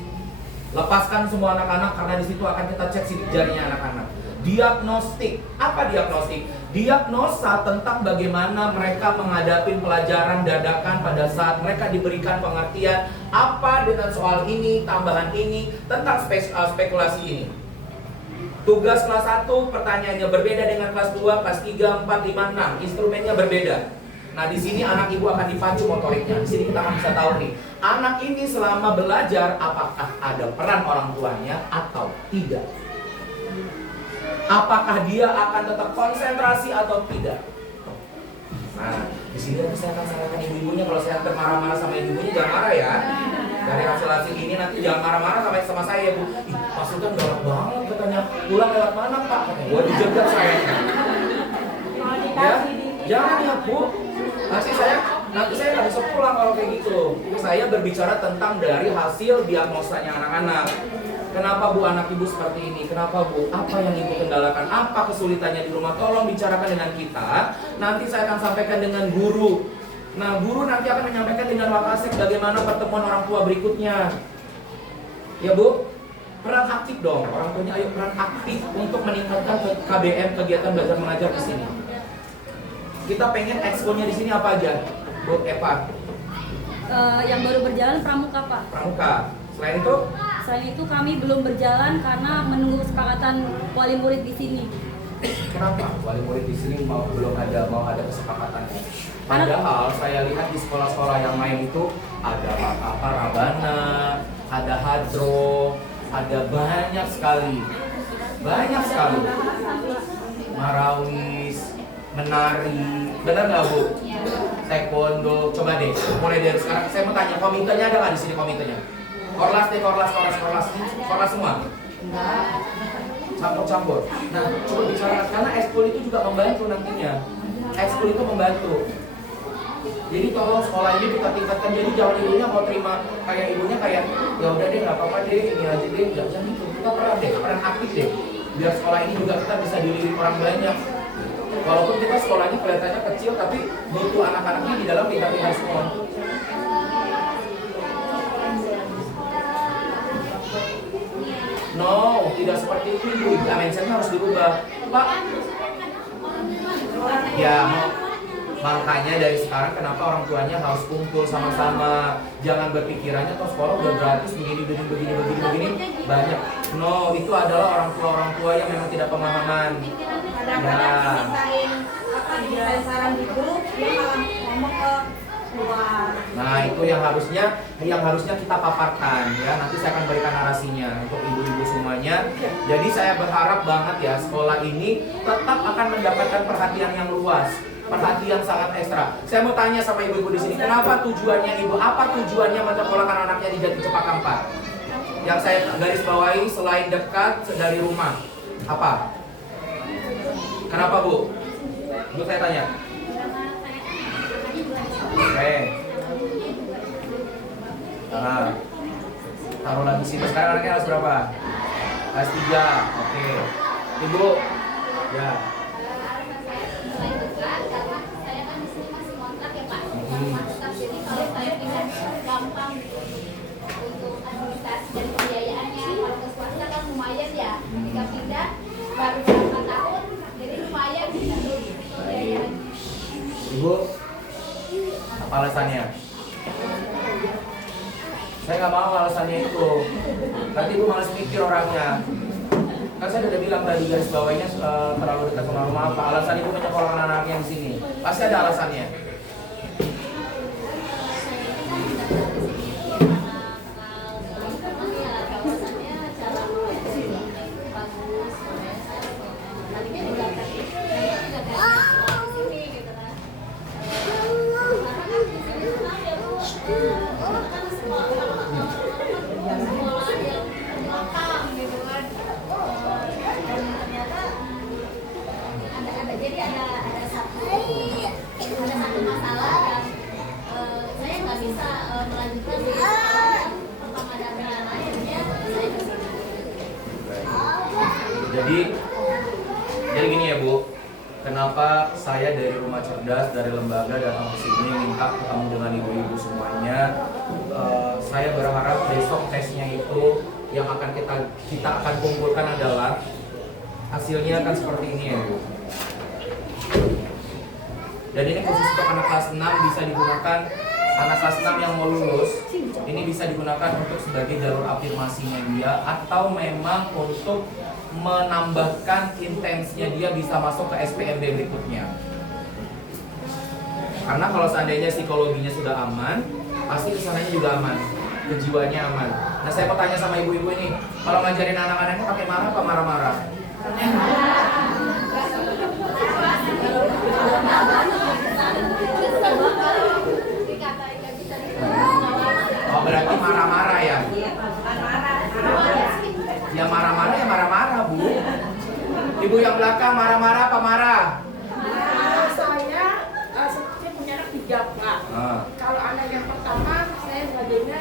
Lepaskan semua anak-anak karena di situ akan kita cek sidik jarinya anak-anak. Diagnostik. Apa diagnostik? Diagnosa tentang bagaimana mereka menghadapi pelajaran dadakan pada saat mereka diberikan pengertian apa dengan soal ini, tambahan ini, tentang spekulasi ini. Tugas kelas 1 pertanyaannya berbeda dengan kelas 2, kelas 3, 4, 5, 6. Instrumennya berbeda. Nah, di sini anak ibu akan dipacu motoriknya. Di sini kita akan bisa tahu nih, anak ini selama belajar apakah ada peran orang tuanya atau tidak. Apakah dia akan tetap konsentrasi atau tidak? Nah, di sini saya akan sarankan ibu-ibunya kalau saya marah-marah sama ibu-ibunya jangan marah ya. Dari hasil ini nanti jangan marah-marah sama saya, Bu. Ih, Pak Sultan galak banget katanya. Pulang lewat mana, Pak? Gua dijegat saya. Ya, jangan ya, Bu. Nanti saya nggak bisa pulang kalau kayak gitu. Saya berbicara tentang dari hasil diagnosanya anak-anak. Kenapa Bu anak ibu seperti ini? Kenapa Bu? Apa yang ibu kendalakan? Apa kesulitannya di rumah? Tolong bicarakan dengan kita. Nanti saya akan sampaikan dengan guru. Nah, guru nanti akan menyampaikan dengan Wakasek bagaimana pertemuan orang tua berikutnya. Ya Bu? Peran aktif dong. Orang tuanya ayo peran aktif untuk meningkatkan KBM kegiatan belajar mengajar di sini. Kita pengen eksponya di sini apa aja? Bu Eva. Yang baru berjalan pramuka, Pak. Pramuka. Selain itu? Selain itu kami belum berjalan karena menunggu kesepakatan wali murid di sini. Kenapa wali murid di sini belum ada kesepakatannya? Padahal saya lihat di sekolah-sekolah yang lain itu ada apa Rabana, ada Hadro, ada banyak sekali, Marawis, menari, benar nggak Bu? Taekwondo, coba deh, mulai dari sekarang saya mau tanya komitenya ada nggak di sini komitenya? Korlas semua. Campur-campur. Nah, coba bicara karena ekskul itu juga membantu nantinya. Ekskul itu membantu. Jadi tolong sekolah ini kita tingkatkan. Jadi jangan ibunya mau terima kayak ibunya kayak ya udah deh nggak apa-apa deh ini aja deh jangan gitu. Kita peran aktif deh. Biar sekolah ini juga kita bisa dilirik orang banyak. Walaupun kita sekolahnya kelihatannya kecil tapi butuh anak-anaknya di dalam pintar-pintar semua. No, tidak seperti itu ibu. Mindsetnya harus dirubah, Pak. Ya, makanya dari sekarang kenapa orang tuanya harus kumpul sama-sama. Jangan berpikirannya toh sekolah udah gratis begini banyak. No, itu adalah orang tua yang memang tidak pemahaman. Kadang-kadang dimintain saran di grup, dia malah ngomong ke luar. Nah, itu yang harusnya kita paparkan ya. Nanti saya akan berikan narasinya untuk ibu-ibu semuanya. Jadi saya berharap banget ya sekolah ini tetap akan mendapatkan perhatian yang luas, perhatian sangat ekstra. Saya mau tanya sama ibu-ibu di sini, kenapa tujuannya ibu? Apa tujuannya menyekolahkan anaknya di Jati Cempaka 4? Yang saya garis bawahi selain dekat dari rumah, apa? Kenapa Bu? Bu saya tanya. Oke. Nah, taruh lagi sini. Sekarang anaknya kelas berapa? Kelas 3. Oke. Ibu. Ya. Selain dekat, karena saya kan di sini masih kontrak ya Pak. Kontrak, jadi kalau saya pindah Baik. Ibu, apa alasannya? Saya nggak mau alasannya itu. Nanti ibu malas mikir orangnya. Kan saya udah bilang tadi garis bawahnya terlalu dekat sama rumah. Apa alasan ibu menyekolahkan anaknya di sini? Pasti ada alasannya. Jadi ada satu masalah yang saya nggak bisa melanjutkan di sekolah yang pertama dan yang akhirnya saya kesini. Jadi gini ya Bu, kenapa saya dari Rumah Cerdas, dari lembaga datang ke sini minta ketemu dengan ibu-ibu semuanya. Saya berharap besok tesnya itu yang akan kita akan kumpulkan adalah hasilnya akan seperti ini ya Bu. Dan ini khusus untuk anak kelas 6 bisa digunakan, anak kelas 6 yang mau lulus ini bisa digunakan untuk sebagai jalur afirmasinya dia, atau memang untuk menambahkan intensnya dia bisa masuk ke SPMB berikutnya. Karena kalau seandainya psikologinya sudah aman, pasti kesananya juga aman, kejiwaannya aman. Nah saya mau tanya sama ibu-ibu ini, kalau ngajarin anak-anaknya pakai marah apa marah-marah? Oh berarti marah-marah ya? Ya marah-marah ya marah-marah Bu. Ibu yang belakang marah-marah apa marah? Saya sepertinya punya anak 3 Pak. Kalau anak yang pertama saya ngajarnya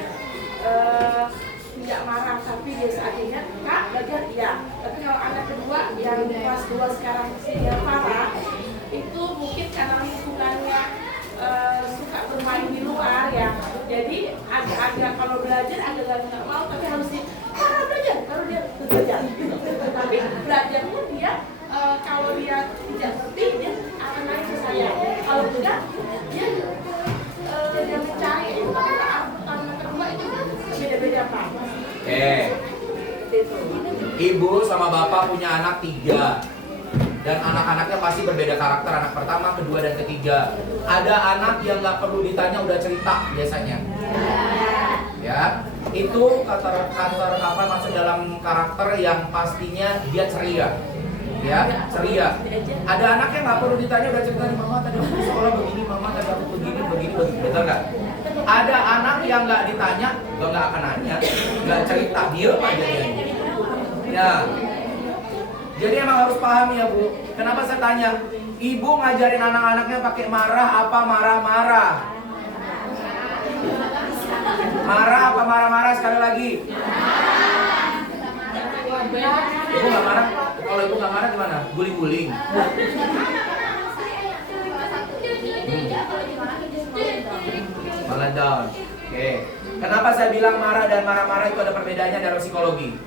tidak marah, tapi dia seadanya Kak belajar iya. Tapi kalau anak kedua yang kelas 2 sekarang dia marah, itu mungkin karena lingkungannya suka bermain di luar ya. Jadi agak kalau belajar agak nggak mau, tapi harus belajar, baru dia belajar. Tapi belajarnya dia kalau dia tidak ngerti dia akan naik ke saya. Kalau tidak dia mencari itu pertama kedua itu beda-beda Pak. Oke. Ibu sama bapak punya anak 3. Dan anak-anaknya pasti berbeda karakter, anak pertama, kedua, dan ketiga. Ada anak yang nggak perlu ditanya udah cerita biasanya. Ya, itu kata apa masuk dalam karakter yang pastinya dia ceria. Ya, ceria. Ada anak yang nggak perlu ditanya udah cerita, mama tadi aku di sekolah begini, mama tadi aku begini, betul nggak? Ada anak yang nggak ditanya, nggak akan nanya, nggak cerita, diem aja dia. Ya. Jadi emang harus paham ya Bu. Kenapa saya tanya? Ibu ngajarin anak-anaknya pakai marah apa marah-marah? Marah apa marah-marah sekali lagi? Ibu nggak marah? Kalau ibu nggak marah gimana? Guling-guling. Malah down. Oke. Kenapa saya bilang marah dan marah-marah itu ada perbedaannya dalam psikologi?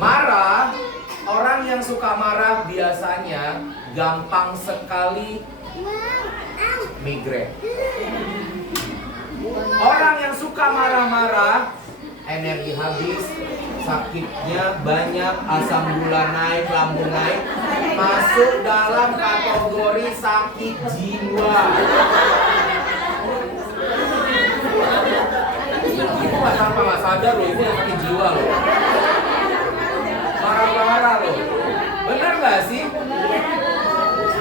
Marah, orang yang suka marah biasanya gampang sekali migrain. Orang yang suka marah-marah, energi habis, sakitnya banyak, asam gula naik, lambung naik, masuk dalam kategori sakit jiwa. Ibu nggak sadar loh, ibu yang sakit jiwa loh. Marah-marah loh. Benar nggak sih?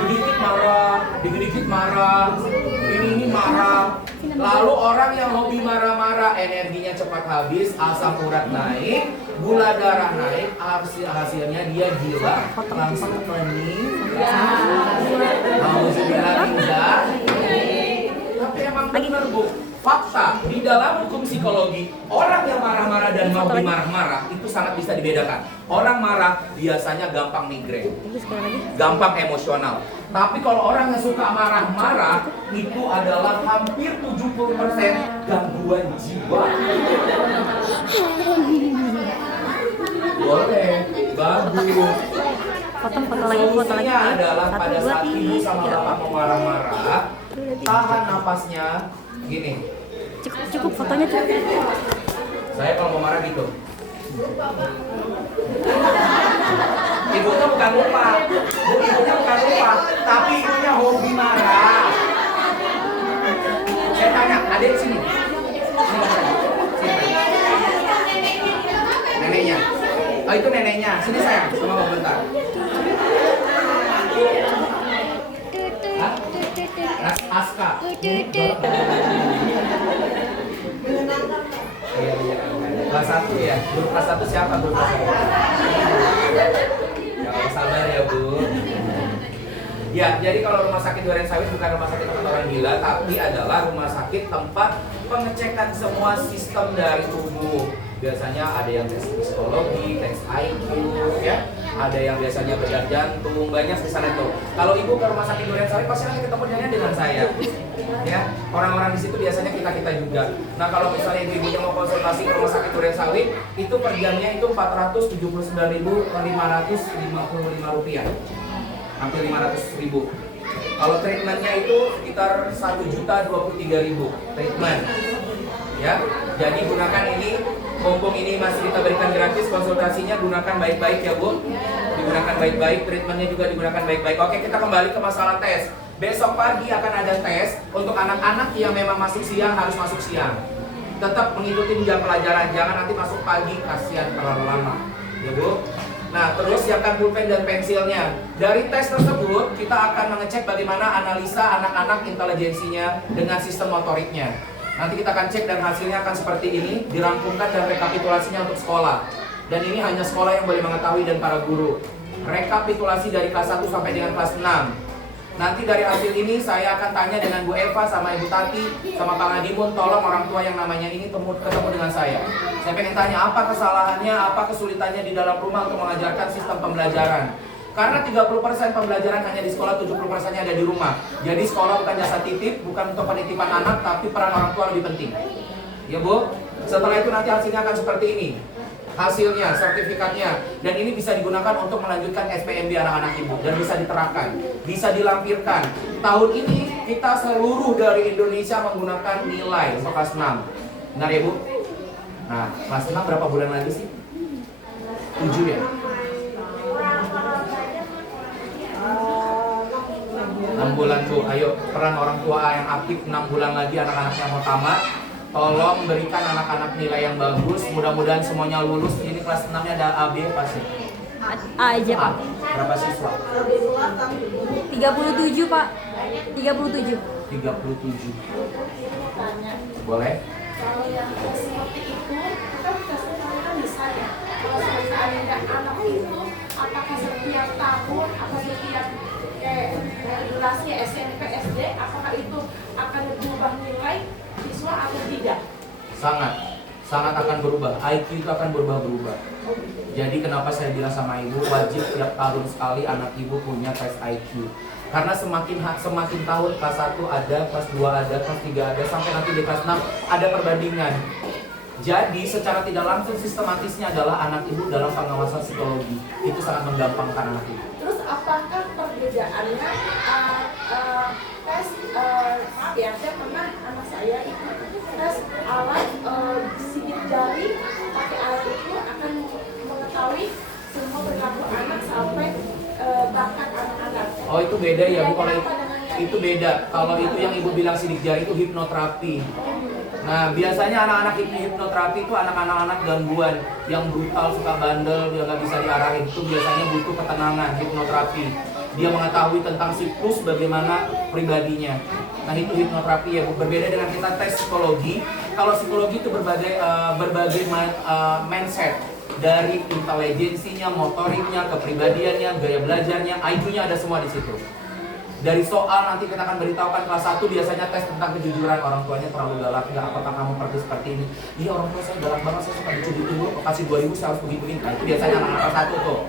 Dikit-dikit marah, dikit-dikit marah, ini marah. Lalu orang yang hobi marah-marah, energinya cepat habis, asam urat naik, gula darah naik, hasilnya dia gila, langsung meninggal. Alhamdulillah. Tapi emang benar Bu, fakta di dalam hukum psikologi, orang yang marah-marah dan mau marah-marah itu sangat bisa dibedakan. Orang marah biasanya gampang migrain, gampang emosional. Tapi kalau orang yang suka marah-marah itu adalah hampir 70% gangguan jiwa. Boleh, bagus. Foto lagi. Solusinya adalah 1, pada 2, saat ibu 3. sama bapak mau marah-marah, tahan napasnya, gini. Cukup fotonya cukup. Saya kalau mau marah gitu. Ibunya bukan lupa, ibunya bukan lupa, tapi ibunya hobi marah. Saya tanya, adik sini. Sini. Neneknya. Oh itu neneknya. Sini sayang, sama mau bentar. Hah? Aska. Iya. Kelas 1 ya. Guru kelas 1 siapa guru kelas 1? Ya, sabar ya Bu. Ya, jadi kalau rumah sakit Durensawit bukan rumah sakit tempat orang gila, tapi adalah rumah sakit tempat pengecekan semua sistem dari tubuh. Biasanya ada yang tes psikologi, tes IQ, ya. Ada yang biasanya bedah jantung, banyak di sana tuh. Kalau ibu ke rumah sakit Durensawit pasti nanti ketemu dengan saya. Ya, orang-orang di situ biasanya kita juga. Nah, kalau misalnya ibu-ibunya mau konsultasi ke rumah sakit Durensawit, itu per jamnya itu Rp479.555 rupiah. Hampir 500.000. Kalau treatmentnya itu sekitar 1.023.000 treatment. Ya, jadi gunakan ini, mumpung ini masih kita berikan gratis konsultasinya, gunakan baik-baik ya Bu. Digunakan baik-baik, treatmentnya juga digunakan baik-baik. Oke, kita kembali ke masalah tes. Besok pagi akan ada tes untuk anak-anak yang memang masuk siang harus masuk siang. Tetap mengikuti jam pelajaran, jangan nanti masuk pagi, kasihan terlalu lama. Ya Bu. Nah, terus siapkan pulpen dan pensilnya. Dari tes tersebut, kita akan mengecek bagaimana analisa anak-anak intelijensinya dengan sistem motoriknya. Nanti kita akan cek dan hasilnya akan seperti ini, dirangkumkan dan rekapitulasinya untuk sekolah. Dan ini hanya sekolah yang boleh mengetahui dan para guru. Rekapitulasi dari kelas 1 sampai dengan kelas 6. Nanti dari hasil ini saya akan tanya dengan Bu Eva sama Ibu Tati sama Pak Ngadimun, tolong orang tua yang namanya ini ketemu dengan saya. Saya pengen tanya apa kesalahannya, apa kesulitannya di dalam rumah untuk mengajarkan sistem pembelajaran. Karena 30% pembelajaran hanya di sekolah, 70%-nya ada di rumah. Jadi sekolah bukan jasa titip, bukan untuk penitipan anak, tapi peran orang tua lebih penting. Ya Bu, setelah itu nanti hasilnya akan seperti ini. Hasilnya, sertifikatnya, dan ini bisa digunakan untuk melanjutkan SPMB anak-anak ibu dan bisa diterapkan, bisa dilampirkan. Tahun ini kita seluruh dari Indonesia menggunakan nilai untuk kelas 6. Benar ya Bu? Nah, kelas 6 berapa bulan lagi sih? 7 ya? 6 bulan Bu, ayo peran orang tua yang aktif 6 bulan lagi anak-anaknya mau tamat. Tolong berikan anak-anak nilai yang bagus, mudah-mudahan semuanya lulus. Ini kelas 6-nya ada A, B, pasti. A aja Pak. Berapa siswa? 37 Pak. 37. 37. Boleh? Kalau yang seperti itu, kita kan bisa ya. Kalau seandainya anak itu, apakah setiap tahun, apa setiap regulasi SMP, SD, apakah itu akan berubah nilai siswa atau tidak? Sangat akan berubah. IQ itu akan berubah-berubah. Jadi kenapa saya bilang sama ibu, wajib tiap tahun sekali anak ibu punya tes IQ. Karena semakin tahun kelas 1 ada, kelas 2 ada, kelas 3 ada, sampai nanti di kelas 6 ada perbandingan. Jadi secara tidak langsung sistematisnya adalah anak ibu dalam pengawasan psikologi. Itu sangat menggampangkan anak ibu. Terus apakah perbedaannya tes maaf ya, saya pernah anak saya itu tes alat sidik jari, pakai alat itu akan mengetahui semua perilaku anak sampai bakat anak-anak. Oh itu beda ya Bu, kalau itu beda. Kalau itu yang ibu bilang sidik jari itu hipnoterapi. Nah biasanya anak-anak hipnoterapi itu anak-anak gangguan yang brutal, suka bandel, dia nggak bisa diarahin. Itu biasanya butuh ketenangan, hipnoterapi. Dia mengetahui tentang siklus bagaimana pribadinya. Nah itu hipnoterapi ya Bu. Berbeda dengan kita tes psikologi. Kalau psikologi itu berbagai mindset. Dari intelijensinya, motoriknya, kepribadiannya, gaya belajarnya, IQ-nya ada semua di situ. Dari soal nanti kita akan beritahukan kelas 1 biasanya tes tentang kejujuran, orang tuanya terlalu galak nggak, apakah kamu pergi seperti ini? Iya orang tua saya galak banget, saya suka dicubit dulu, kasih 2.000 saya harus begini. Nah itu biasanya anak kelas 1 tuh.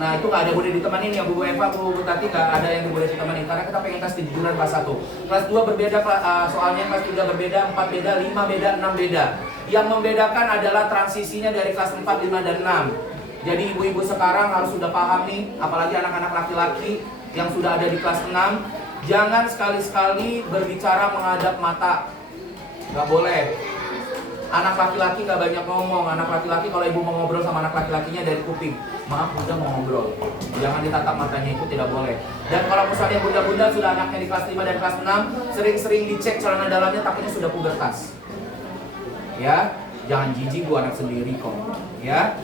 Nah itu nggak ada boleh ditemanin ya Bu Eva, Bu Tati, nggak ada yang boleh ditemanin karena kita pengen tes kejujuran kelas 1. Kelas 2 berbeda soalnya, kelas 3 berbeda, 4 beda, 5 beda, 6 beda. Yang membedakan adalah transisinya dari kelas 4, 5, dan 6. Jadi ibu-ibu sekarang harus sudah paham nih, apalagi anak-anak laki-laki yang sudah ada di kelas 6, jangan sekali-sekali berbicara menghadap mata. Gak boleh. Anak laki-laki gak banyak ngomong. Anak laki-laki kalau ibu mau ngobrol sama anak laki-lakinya dari kuping. Maaf, bunda mau ngobrol. Jangan ditatap matanya, itu tidak boleh. Dan kalau misalnya bunda-bunda sudah anaknya di kelas 5 dan kelas 6, sering-sering dicek celana dalamnya, takutnya sudah pubertas. Ya, jangan jijik, bu, anak sendiri kok. Ya.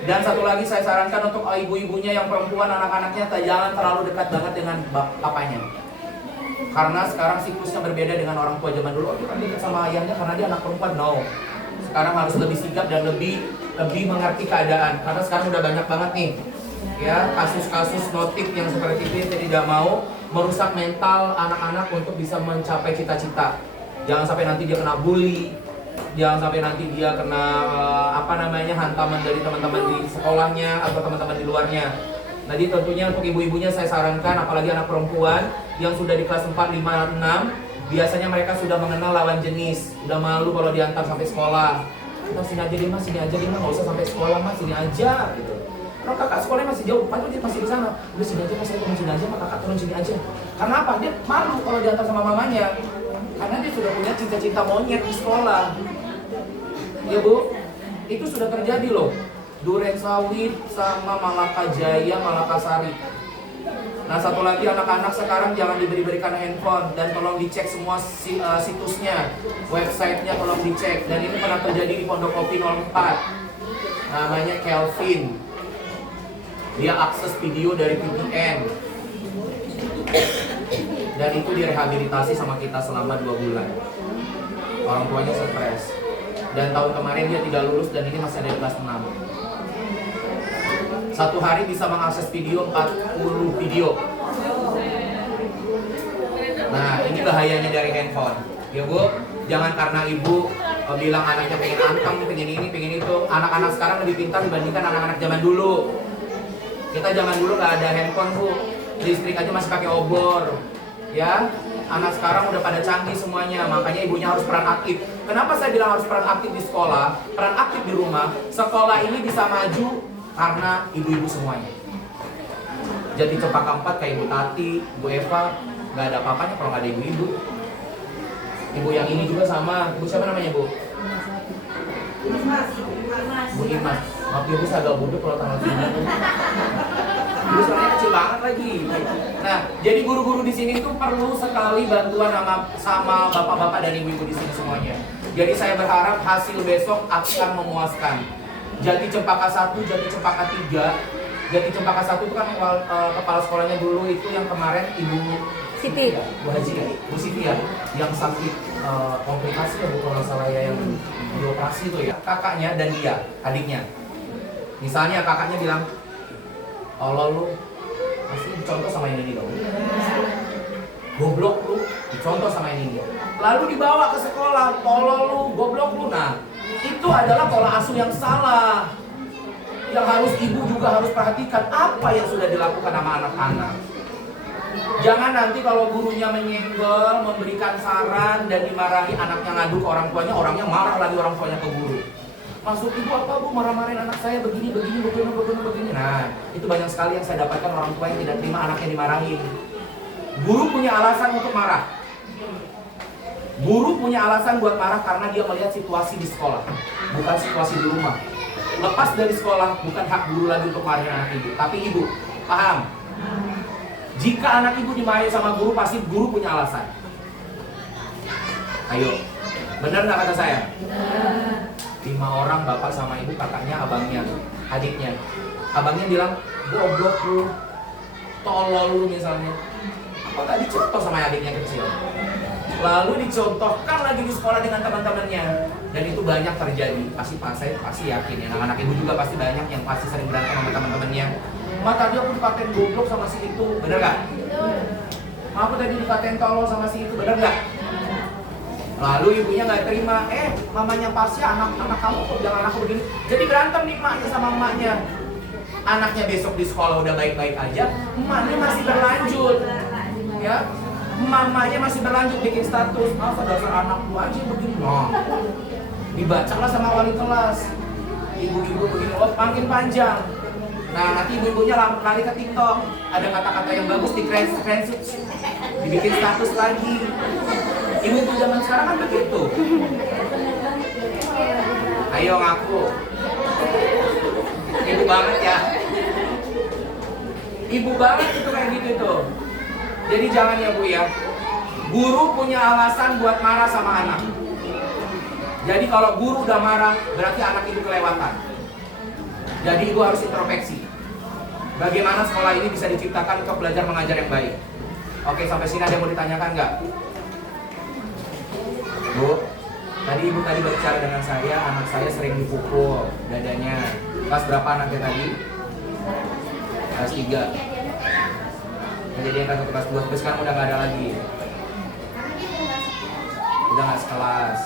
Dan satu lagi saya sarankan untuk ibu-ibunya yang perempuan, anak-anaknya jangan terlalu dekat banget dengan papanya. Karena sekarang siklusnya berbeda dengan orang tua zaman dulu. Oh, dia kan dekat sama ayahnya karena dia anak perempuan. No. Sekarang harus lebih sigap dan lebih mengerti keadaan. Karena sekarang udah banyak banget nih, ya, kasus-kasus notif yang seperti itu yang tidak mau merusak mental anak-anak untuk bisa mencapai cita-cita. Jangan sampai nanti dia kena bully, jangan sampai nanti dia kena hantaman dari teman-teman di sekolahnya atau teman-teman di luarnya. Jadi tentunya untuk ibu-ibunya saya sarankan, apalagi anak perempuan yang sudah di kelas 4, 5, 6, biasanya mereka sudah mengenal lawan jenis, udah malu kalau diantar sampai sekolah. Kita sini aja deh mas, nggak usah sampai sekolah mas, sini aja gitu. Kalau kakak sekolahnya masih jauh, padahal dia masih di sana. Udah sini aja mas, saya turun sini aja, mas kakak turun sini aja. Karena apa? Dia malu kalau diantar sama mamanya. Karena dia sudah punya cita-cita monyet di sekolah. Ya bu, itu sudah terjadi loh. Duren Sawit sama Malaka Jaya, Malaka Sari. Nah satu lagi, anak-anak sekarang jangan diberikan handphone dan tolong dicek semua situsnya, websitenya tolong dicek. Dan ini pernah terjadi di Pondok Kopi 04. Namanya Kelvin. Dia akses video dari VPN. Dan itu direhabilitasi sama kita selama 2 bulan. Orang tuanya stres. Dan tahun kemarin dia tidak lulus dan ini masih ada di kelas 6. Satu hari bisa mengakses video 40 video. Nah ini bahayanya dari handphone. Ya bu, jangan karena ibu bilang anaknya pengen anteng, pengen ini, pengen itu. Anak-anak sekarang lebih pintar dibandingkan anak-anak zaman dulu. Kita zaman dulu nggak ada handphone bu, listrik aja masih pakai obor. Ya, anak sekarang udah pada canggih semuanya, makanya ibunya harus peran aktif. Kenapa saya bilang harus peran aktif di sekolah, peran aktif di rumah? Sekolah ini bisa maju karena ibu-ibu semuanya. Jadi Cempaka 4 kayak Ibu Tati, Bu Eva, nggak ada apa-apanya kalau nggak ada ibu-ibu. Ibu yang ini juga sama, ibu siapa namanya bu? Bu Imas. Maaf ibu saya agak bodoh kalau tanggal 9. Ibu soalnya kecil banget lagi. Nah, jadi guru-guru di sini tuh perlu sekali bantuan sama bapak-bapak dan ibu-ibu di sini semuanya. Jadi saya berharap hasil besok akan memuaskan. Jati Cempaka 1, Jati Cempaka 3. Jati Cempaka 1 itu kan kepala sekolahnya dulu itu yang kemarin Ibu Siti. Bu Haji ya, Bu Siti ya, yang sakit komplikasi ya bu kalau nggak salah ya, yang dioperasi itu ya. Kakaknya dan dia, adiknya. Misalnya kakaknya bilang, Allah lu masih dicontoh sama ini dong. Goblok lu, dicontoh sama ini. Lalu dibawa ke sekolah, tolol lu, goblok lu. Nah, itu adalah pola asuh yang salah. Yang harus ibu juga harus perhatikan apa yang sudah dilakukan sama anak-anak. Jangan nanti kalau gurunya menyenggol, memberikan saran dan dimarahi, anaknya ngadu ke orang tuanya, orangnya marah lagi orang tuanya ke guru. Maksud ibu apa bu, marah-marahin anak saya begini. Nah, itu banyak sekali yang saya dapatkan orang tua yang tidak terima anaknya dimarahin. Guru punya alasan untuk marah. Guru punya alasan buat marah karena dia melihat situasi di sekolah, bukan situasi di rumah. Lepas dari sekolah, bukan hak guru lagi untuk marahin anak ibu. Tapi ibu, paham? Jika anak ibu dimarahin sama guru, pasti guru punya alasan. Ayo, benar nggak kata saya? 5 orang, bapak sama ibu, kakaknya, abangnya, adiknya. Abangnya bilang, goblok lu, tolol lu misalnya. Apa nggak dicontoh sama adiknya kecil? Lalu dicontohkan lagi di sekolah dengan teman-temannya. Dan itu banyak terjadi. Saya pasti yakin ya, anak-anak ibu juga pasti banyak yang pasti sering berantem sama teman-temannya. Ma tadi aku dikatain goblok sama si itu, bener gak? Ma aku tadi dikatain tolol sama si itu, bener gak? Lalu ibunya nggak terima, mamanya Pasya, anak kamu kok jangan aku begini. Jadi berantem nih maknya sama emaknya. Anaknya besok di sekolah udah baik-baik aja, emaknya masih berlanjut, ya. Mamanya masih berlanjut bikin status, dasar anak lu aja begini. Nah, dibacalah sama wali kelas. Ibu-ibu begini, makin panjang. Nah, nanti ibu-ibunya lari ke TikTok. Ada kata-kata yang bagus di screenshot, dibikin status lagi. Ibu-ibu zaman sekarang kan begitu. Ayo ngaku. Ibu banget ya. Ibu banget itu kayak gitu tuh. Jadi jangan ya Bu ya. Guru punya alasan buat marah sama anak. Jadi kalau guru udah marah, berarti anak itu kelewatan. Jadi ibu harus introspeksi. Bagaimana sekolah ini bisa diciptakan untuk belajar mengajar yang baik? Oke, sampai sini ada yang mau ditanyakan nggak? Bu, tadi ibu berbicara dengan saya, anak saya sering dipukul dadanya. Kelas berapa anaknya tadi? Kelas 3. Kejadian kelas 2, terus sekarang udah nggak ada lagi. Udah nggak sekelas.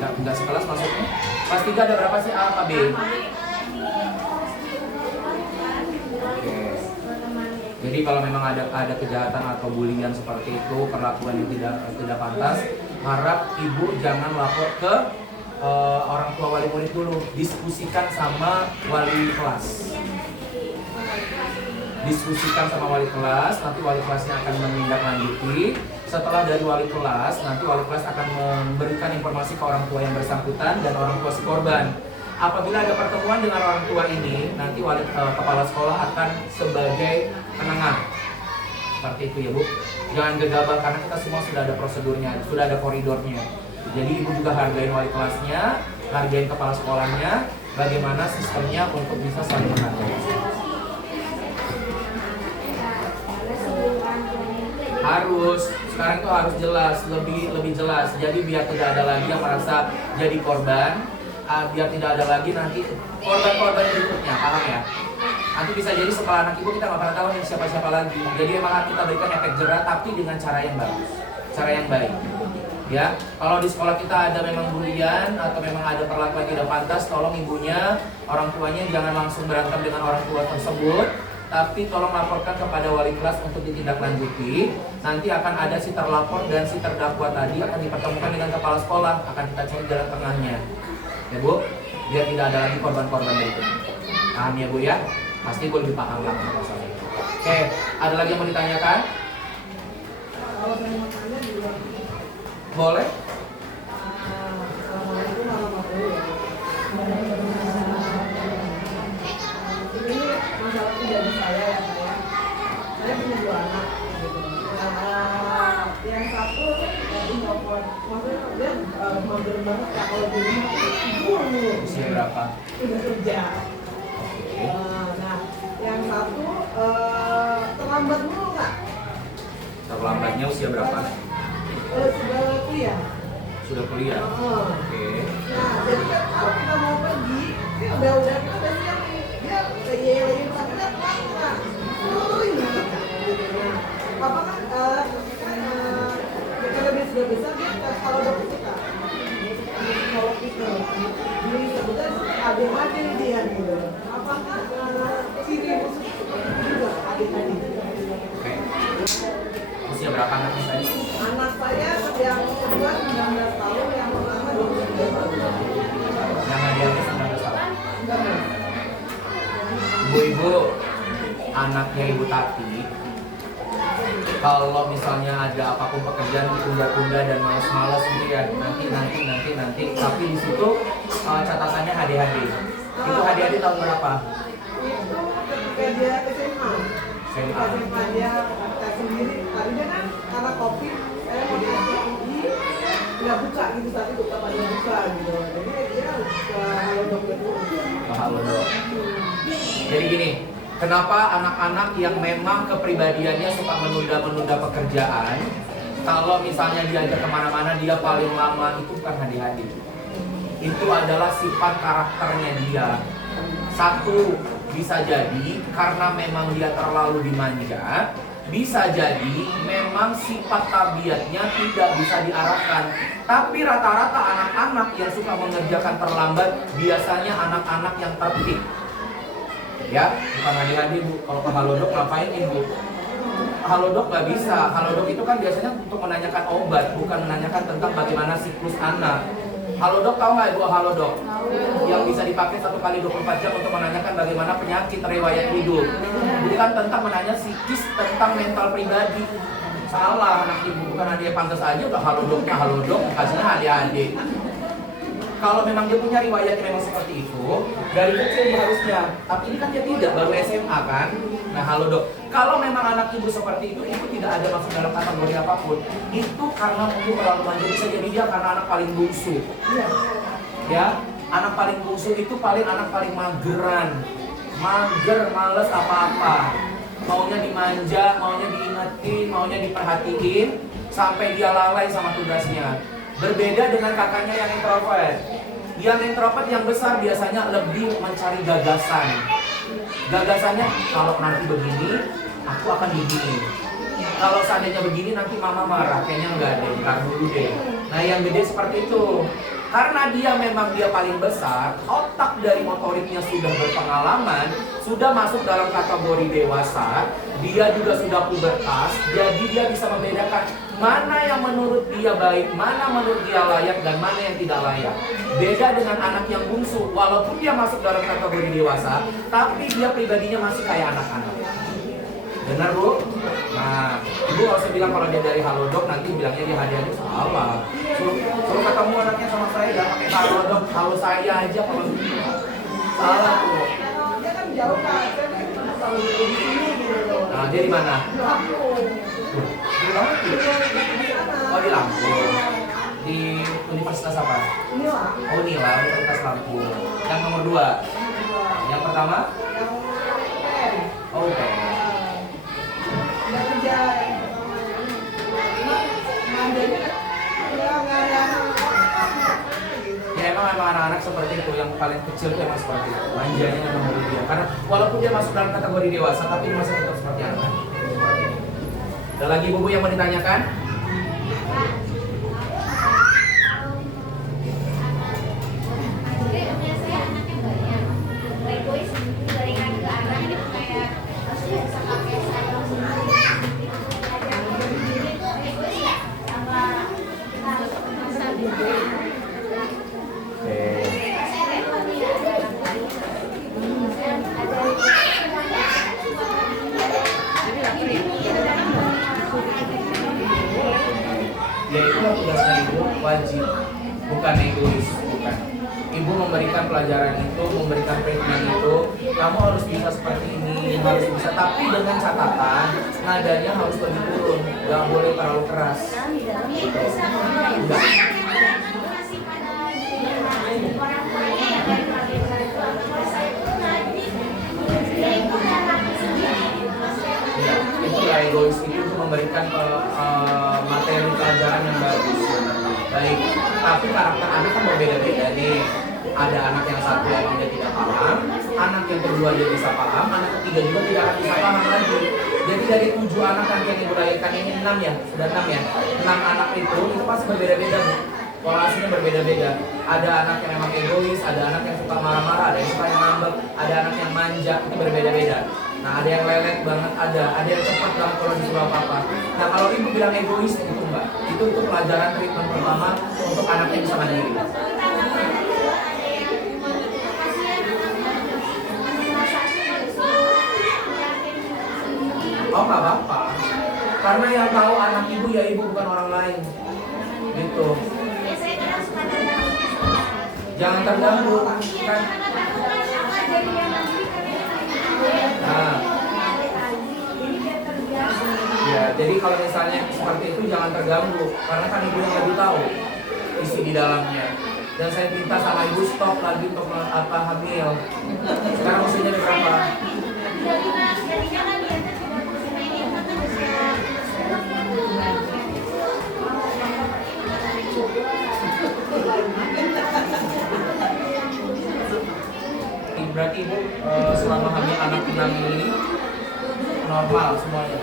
Nggak sekelas maksudnya? Kelas 3 ada berapa sih A apa B? Oke. Jadi kalau memang ada kejahatan atau bulian seperti itu, perlakuan yang tidak pantas, harap ibu jangan lapor ke orang tua wali murid dulu, diskusikan sama wali kelas. Diskusikan sama wali kelas, nanti wali kelasnya akan menindaklanjuti. Setelah dari wali kelas, nanti wali kelas akan memberikan informasi ke orang tua yang bersangkutan dan orang tua si korban. Apabila ada pertemuan dengan orang tua ini, nanti kepala sekolah akan sebagai penengah. Seperti itu ya Bu. Jangan gegabah karena kita semua sudah ada prosedurnya, sudah ada koridornya. Jadi ibu juga hargain wali kelasnya, hargain kepala sekolahnya, bagaimana sistemnya untuk bisa saling menghargai. Harus, sekarang itu harus jelas, lebih jelas. Jadi biar tidak ada lagi yang merasa jadi korban, biar tidak ada lagi nanti korban-korban berikutnya, paham ya? Nanti bisa jadi setelah anak ibu kita nggak pernah tahu nih siapa-siapa lagi. Jadi emang kita berikan efek jerah tapi dengan cara yang bagus, cara yang baik. Ya, kalau di sekolah kita ada memang bulian atau memang ada perlakuan tidak pantas, tolong ibunya, orang tuanya jangan langsung berantem dengan orang tua tersebut, tapi tolong laporkan kepada wali kelas untuk ditindaklanjuti. Nanti akan ada si terlapor dan si terdakwa tadi akan dipertemukan dengan kepala sekolah, akan kita cari jalan tengahnya. Ya Bu, biar tidak ada lagi korban-korban berikutnya. Paham ya Bu ya? Pasti gue lebih paham lah masalah itu. Oke, ada lagi yang mau ditanyakan? Kalau saya mau tanya di luar Boleh? Assalamualaikum warahmatullahi wabarakatuh. Ini masalah pribadi saya ya Pak ya. Saya punya 2 anak gitu. Yang satu introvert, maksudnya dia mager banget ya kalau di rumah tidur mulu. Usia berapa? Udah kerja. Nah, yang satu terlambat mulu nggak? Terlambatnya usia berapa? Sudah kuliah. Sudah kuliah? Oke. Nah, jadi kan kalau kita mau pergi, ini udah kita udah siap nih. Dia udah yel-yel tapi dia pulang. Oh ini nah, papa kan karena dia sudah besar dia kalau udah kita kalau kita jadi sebetulnya ADHD dia gitu. Apakah ciri khusus seperti itu juga ADHD? Oke. Usia berapa anaknya tadi? Anak saya yang kedua 19 tahun, yang pertama 23 tahun. Yang hadiahnya 19 tahun. 19. Ibu-ibu, anaknya Ibu Tati, kalau misalnya ada apapun pekerjaan ditunda-tunda dan malas-malas gitu ya, nanti, tapi di situ catatannya ADHD. Itu ADHD tahun berapa? Itu ketika dia SMA. SMA. SMA dia tes sendiri. Tadinya kan karena COVID, saya mau dikasih UI, nggak buka gitu, saat itu kapan dia buka gitu. Jadi dia ke Halodoc dulu. Halodoc. Jadi gini, kenapa anak-anak yang memang kepribadiannya suka menunda-menunda pekerjaan, kalau misalnya diajak kemana-mana dia paling lama, itu bukan ADHD. Itu adalah sifat karakternya dia. Satu, bisa jadi karena memang dia terlalu dimanja, bisa jadi memang sifat tabiatnya tidak bisa diarahkan. Tapi rata-rata anak-anak yang suka mengerjakan terlambat biasanya anak-anak yang tertib. Ya, bukan ADHD Bu. Kalau ke Halodoc ngapain Ibu? Halodoc nggak bisa. Halodoc itu kan biasanya untuk menanyakan obat, bukan menanyakan tentang bagaimana siklus anak. Halodoc tahu nggak Ibu Halodoc? Yang bisa dipakai 1 kali 24 jam untuk menanyakan bagaimana penyakit riwayat hidup. Bukan tentang menanya psikis, tentang mental pribadi. Salah anak ibu, bukan dia pantas aja udah Halodocnya Halodoc, kasihnya adik-adik. Kalau memang dia punya riwayat memang seperti itu, dari kecil dia harusnya. Tapi ini kan dia tidak, baru SMA kan. Nah Halodoc, kalau memang anak ibu seperti itu tidak ada masuk dalam kategori apapun. Itu karena mungkin terlalu manja, bisa jadi dia karena anak paling bungsu. Ya, anak paling bungsu itu anak paling mageran. Mager, males apa-apa. Maunya dimanja, maunya diingetin, maunya diperhatiin, sampai dia lalai sama tugasnya. Berbeda dengan kakaknya yang introvert. Yang introvert yang besar biasanya lebih mencari gagasan. Gagasannya, kalau nanti begini, aku akan begini. Kalau seandainya begini nanti mama marah, kayaknya enggak deh, ntar dulu deh. Nah yang gede seperti itu. Karena dia memang dia paling besar, otak dari motoriknya sudah berpengalaman, sudah masuk dalam kategori dewasa, dia juga sudah pubertas, jadi dia bisa membedakan mana yang menurut dia baik, mana menurut dia layak, dan mana yang tidak layak. Beda dengan anak yang bungsu, walaupun dia masuk dalam kategori dewasa, tapi dia pribadinya masih kayak anak-anak. Benar Bu? Nah, Ibu gak usah bilang kalau dia dari Halodoc, nanti bilangnya dia hadiahnya salah. Suruh ketemu anaknya sama saya, gak pakai Halodoc, halo saya aja kalau gitu. Salah tuh. Dia kan jauh kan, saya kalau di sini gitu. Nah, dia di mana? Lampung. Di Lampung? Oh, di Lampung. Di Universitas apa? Inilah. Oh, Unila, Universitas Lampung. Yang nomor 2? Yang pertama? Yang pen. Oh, pen. Udah kerja. Mandanya nggak ada Ya emang anak-anak seperti itu, yang paling kecil itu emang seperti itu. Manjanya memang dari dia. Karena walaupun dia masuk dalam kategori dewasa, tapi dia masih tetap seperti anak. Ada lagi ibu yang mau ditanyakan? Ya itulah tugasnya ibu, wajib, bukan egois, bukan. Ibu memberikan pelajaran itu, memberikan treatment itu, kamu harus bisa seperti ini, harus bisa, tapi dengan catatan nadanya harus lebih turun, gak boleh terlalu keras. Enggak. Itulah egois itu untuk memberikan materi pelajaran yang bagus. Baik, tapi karakter anak kan berbeda-beda nih. Ada anak yang satu yang dia tidak paham, anak yang kedua dia bisa paham, anak ketiga juga tidak akan bisa paham lagi. Jadi dari 7 anak yang ibu lahirkan ini 6 ya, sudah 6 ya. 6 anak itu pasti berbeda-beda Bu. Pola asuhnya berbeda-beda. Ada anak yang memang egois, ada anak yang suka marah-marah, ada yang suka yang ngambek, ada anak yang manja, itu berbeda-beda. Nah ada yang lelet banget, ada yang cepat banget kalau disuruh apa-apa. Nah kalau ibu bilang egois itu enggak, itu pelajaran treatment pertama untuk anaknya bisa mandiri. Oh nggak apa-apa, karena yang tahu anak ibu ya ibu, bukan orang lain, gitu. Jangan terganggu, kan? Nah, ya jadi kalau misalnya seperti itu jangan terganggu, karena kan ibu yang lebih tahu isi di dalamnya. Dan saya minta sama ibu stop lagi untuk hamil. Sekarang usianya berapa? Berarti ibu selama hamil anak 6 ini normal semuanya.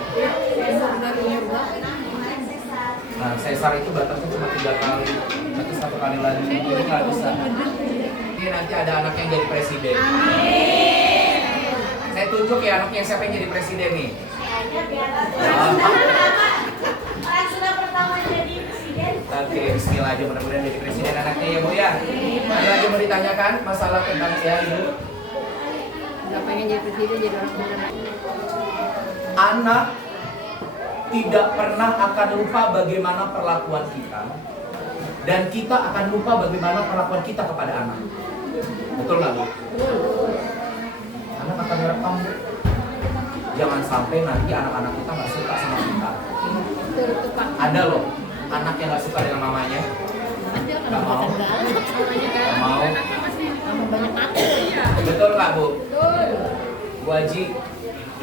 Nah sesar itu batasnya cuma 3 kali, nanti 1 kali lagi itu nggak bisa. Ini nanti ada anak yang jadi presiden. Saya tunjuk ya anaknya siapa yang jadi presiden nih. Orang sudah pertama jadi presiden. Oke. Bismillah aja, mudah-mudahan jadi presiden anaknya ya Bu ya. Ada lagi mau ditanyakan masalah tentang ya Ibu? Nggak pengen jadi presiden, jadi orang beneran. Anak tidak pernah akan lupa bagaimana perlakuan kita, dan kita akan lupa bagaimana perlakuan kita kepada anak. Betul nggak Bu? Anak akan merekam Bu. Jangan sampai nanti anak-anak kita nggak suka sama kita. Betul tuh Pak. Ada loh anak yang nggak suka dengan mamanya. Ada kan Nggak mau. namanya kan. Nggak mau. Nama banyak mati. Betul nggak Bu? Betul. Bu Haji,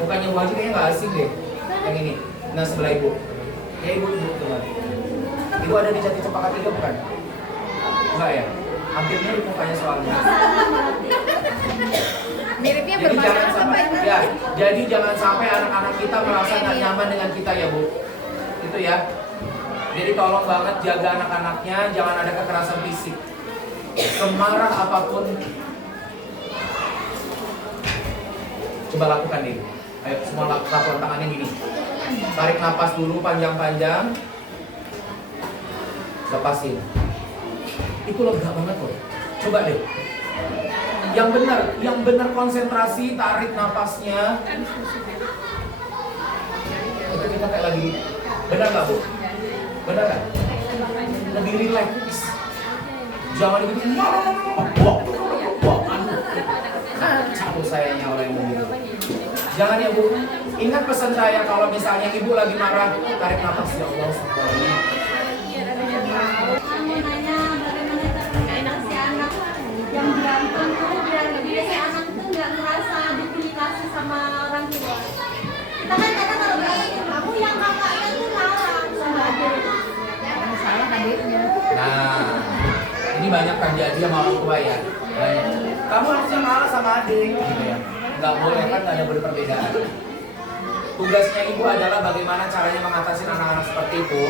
mukanya Bu Haji kayaknya nggak asing deh. Yang ini, nah sebelah Ibu. Ya Ibu tuh. Ibu ada di Jati Cempaka 3 bukan? Enggak ya? Hampir mirip mukanya soalnya. Miripnya Jadi jangan bermasalah apa sampai, Ibu? ya, jadi jangan sampai anak-anak kita merasa nggak nyaman dengan kita ya Bu. Itu ya. Jadi tolong banget jaga anak-anaknya, jangan ada kekerasan fisik. Semarah apapun, coba lakukan deh. Ayo semua lakukan tangannya gini. Tarik napas dulu panjang-panjang. Lepasin. Itu lega banget loh. Coba deh. Yang benar konsentrasi, tarik napasnya. Itu kita kayak lagi. Benar nggak Bu? Benar nggak? Lebih relax. Jangan begitu. Campur sayangnya orang yang begitu. Jangan ya Bu. Ingat pesan saya, kalau misalnya Ibu lagi marah, tarik napas ya Allah. Kamu nanya bagaimana cara si anak yang berantem tuh biar biasanya anak itu nggak merasa diberi kasih sama orang tua. Kita kan kadang kalau berantem kamu yang kakaknya tuh marah sama adik. Salah adiknya. Nah, ini banyak kan jadi sama orang tua ya. Banyak. Kamu harusnya marah sama adik, gitu ya. Nggak boleh kan, nggak ada perbedaan. Tugasnya ibu adalah bagaimana caranya mengatasi anak-anak seperti itu.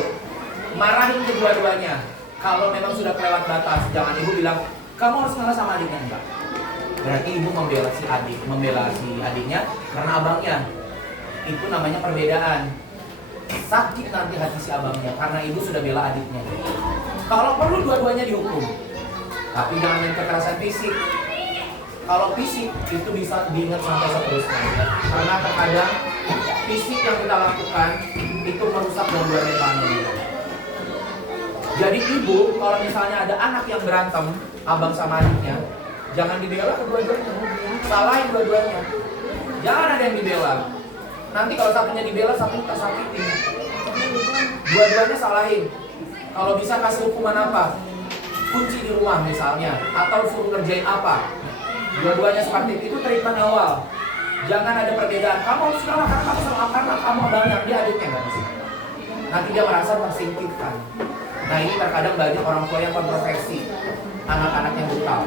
Marahin kedua-duanya. Kalau memang sudah kelewat batas, jangan ibu bilang kamu harus marah sama adiknya, enggak. Berarti ibu membela si adiknya karena abangnya. Itu namanya perbedaan. Sakit nanti hati si abangnya karena ibu sudah bela adiknya. Kalau perlu dua-duanya dihukum. Tapi jangan main kekerasan fisik. Kalau fisik itu bisa diingat sampai seterusnya. Karena terkadang fisik yang kita lakukan itu merusak gangguan mentalnya. Jadi ibu, kalau misalnya ada anak yang berantem, abang sama adiknya, jangan dibela kedua-duanya. Salahin dua-duanya. Jangan ada yang dibela. Nanti kalau satunya dibela, satunya kita sakitin. Dua-duanya salahin. Kalau bisa kasih hukuman apa? Kunci di rumah misalnya, atau suruh kerjain apa. Dua-duanya seperti itu treatment awal. Jangan ada perbedaan. Kamu harus kalah karena kamu sama karena kamu banyak, dia adiknya nggak bisa. Nanti dia merasa tersingkirkan. Nah ini terkadang banyak orang tua yang kontroversi, anak-anak yang brutal.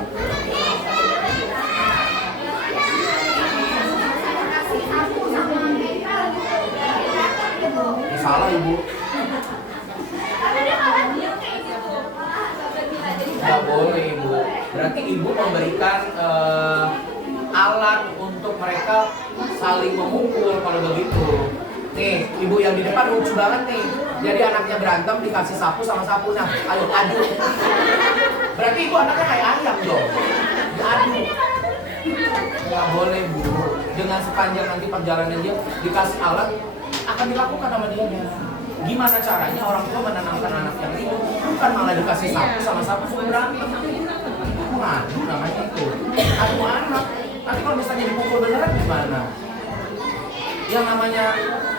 Ini salah ibu. Nggak boleh ibu. Berarti ibu memberikan alat untuk mereka saling memukul kalau begitu. Nih, ibu yang di depan lucu banget nih. Jadi anaknya berantem dikasih sapu sama sapu. Nah, ayo adu. Berarti ibu anaknya kayak ayam dong. Diadu. Nggak boleh bu. Dengan sepanjang nanti perjalanan dia dikasih alat akan dilakukan sama dia. Gimana caranya orang tua menenangkan anak yang ribut? Bukan malah dikasih sapu sama sapu suruh berantem. Ngadu namanya itu. Adu anak. Nanti kalau misalnya dipukul beneran gimana? Yang namanya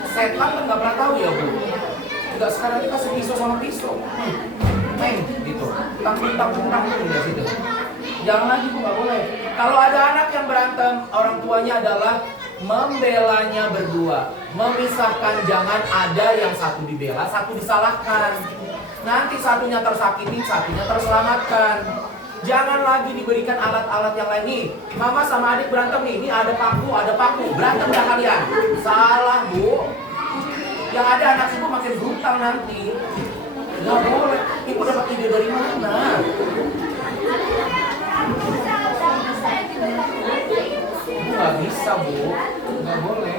setan kan nggak pernah tahu ya bu. Enggak sekarang kita pisau sama pisau. Main gitu. Tanggung di situ. Jangan lagi bu, nggak boleh. Kalau ada anak yang berantem, orang tuanya adalah membelanya berdua, memisahkan. Jangan ada yang satu dibela, satu disalahkan. Nanti satunya tersakiti, satunya terselamatkan. Jangan lagi diberikan alat-alat yang lain nih. Mama sama adik berantem nih, ini ada paku, berantem dah kalian. Salah bu. Yang ada anak ibu makin brutal nanti. Gak boleh. Ibu dapat ide dari mana? Nggak bisa bu, nggak boleh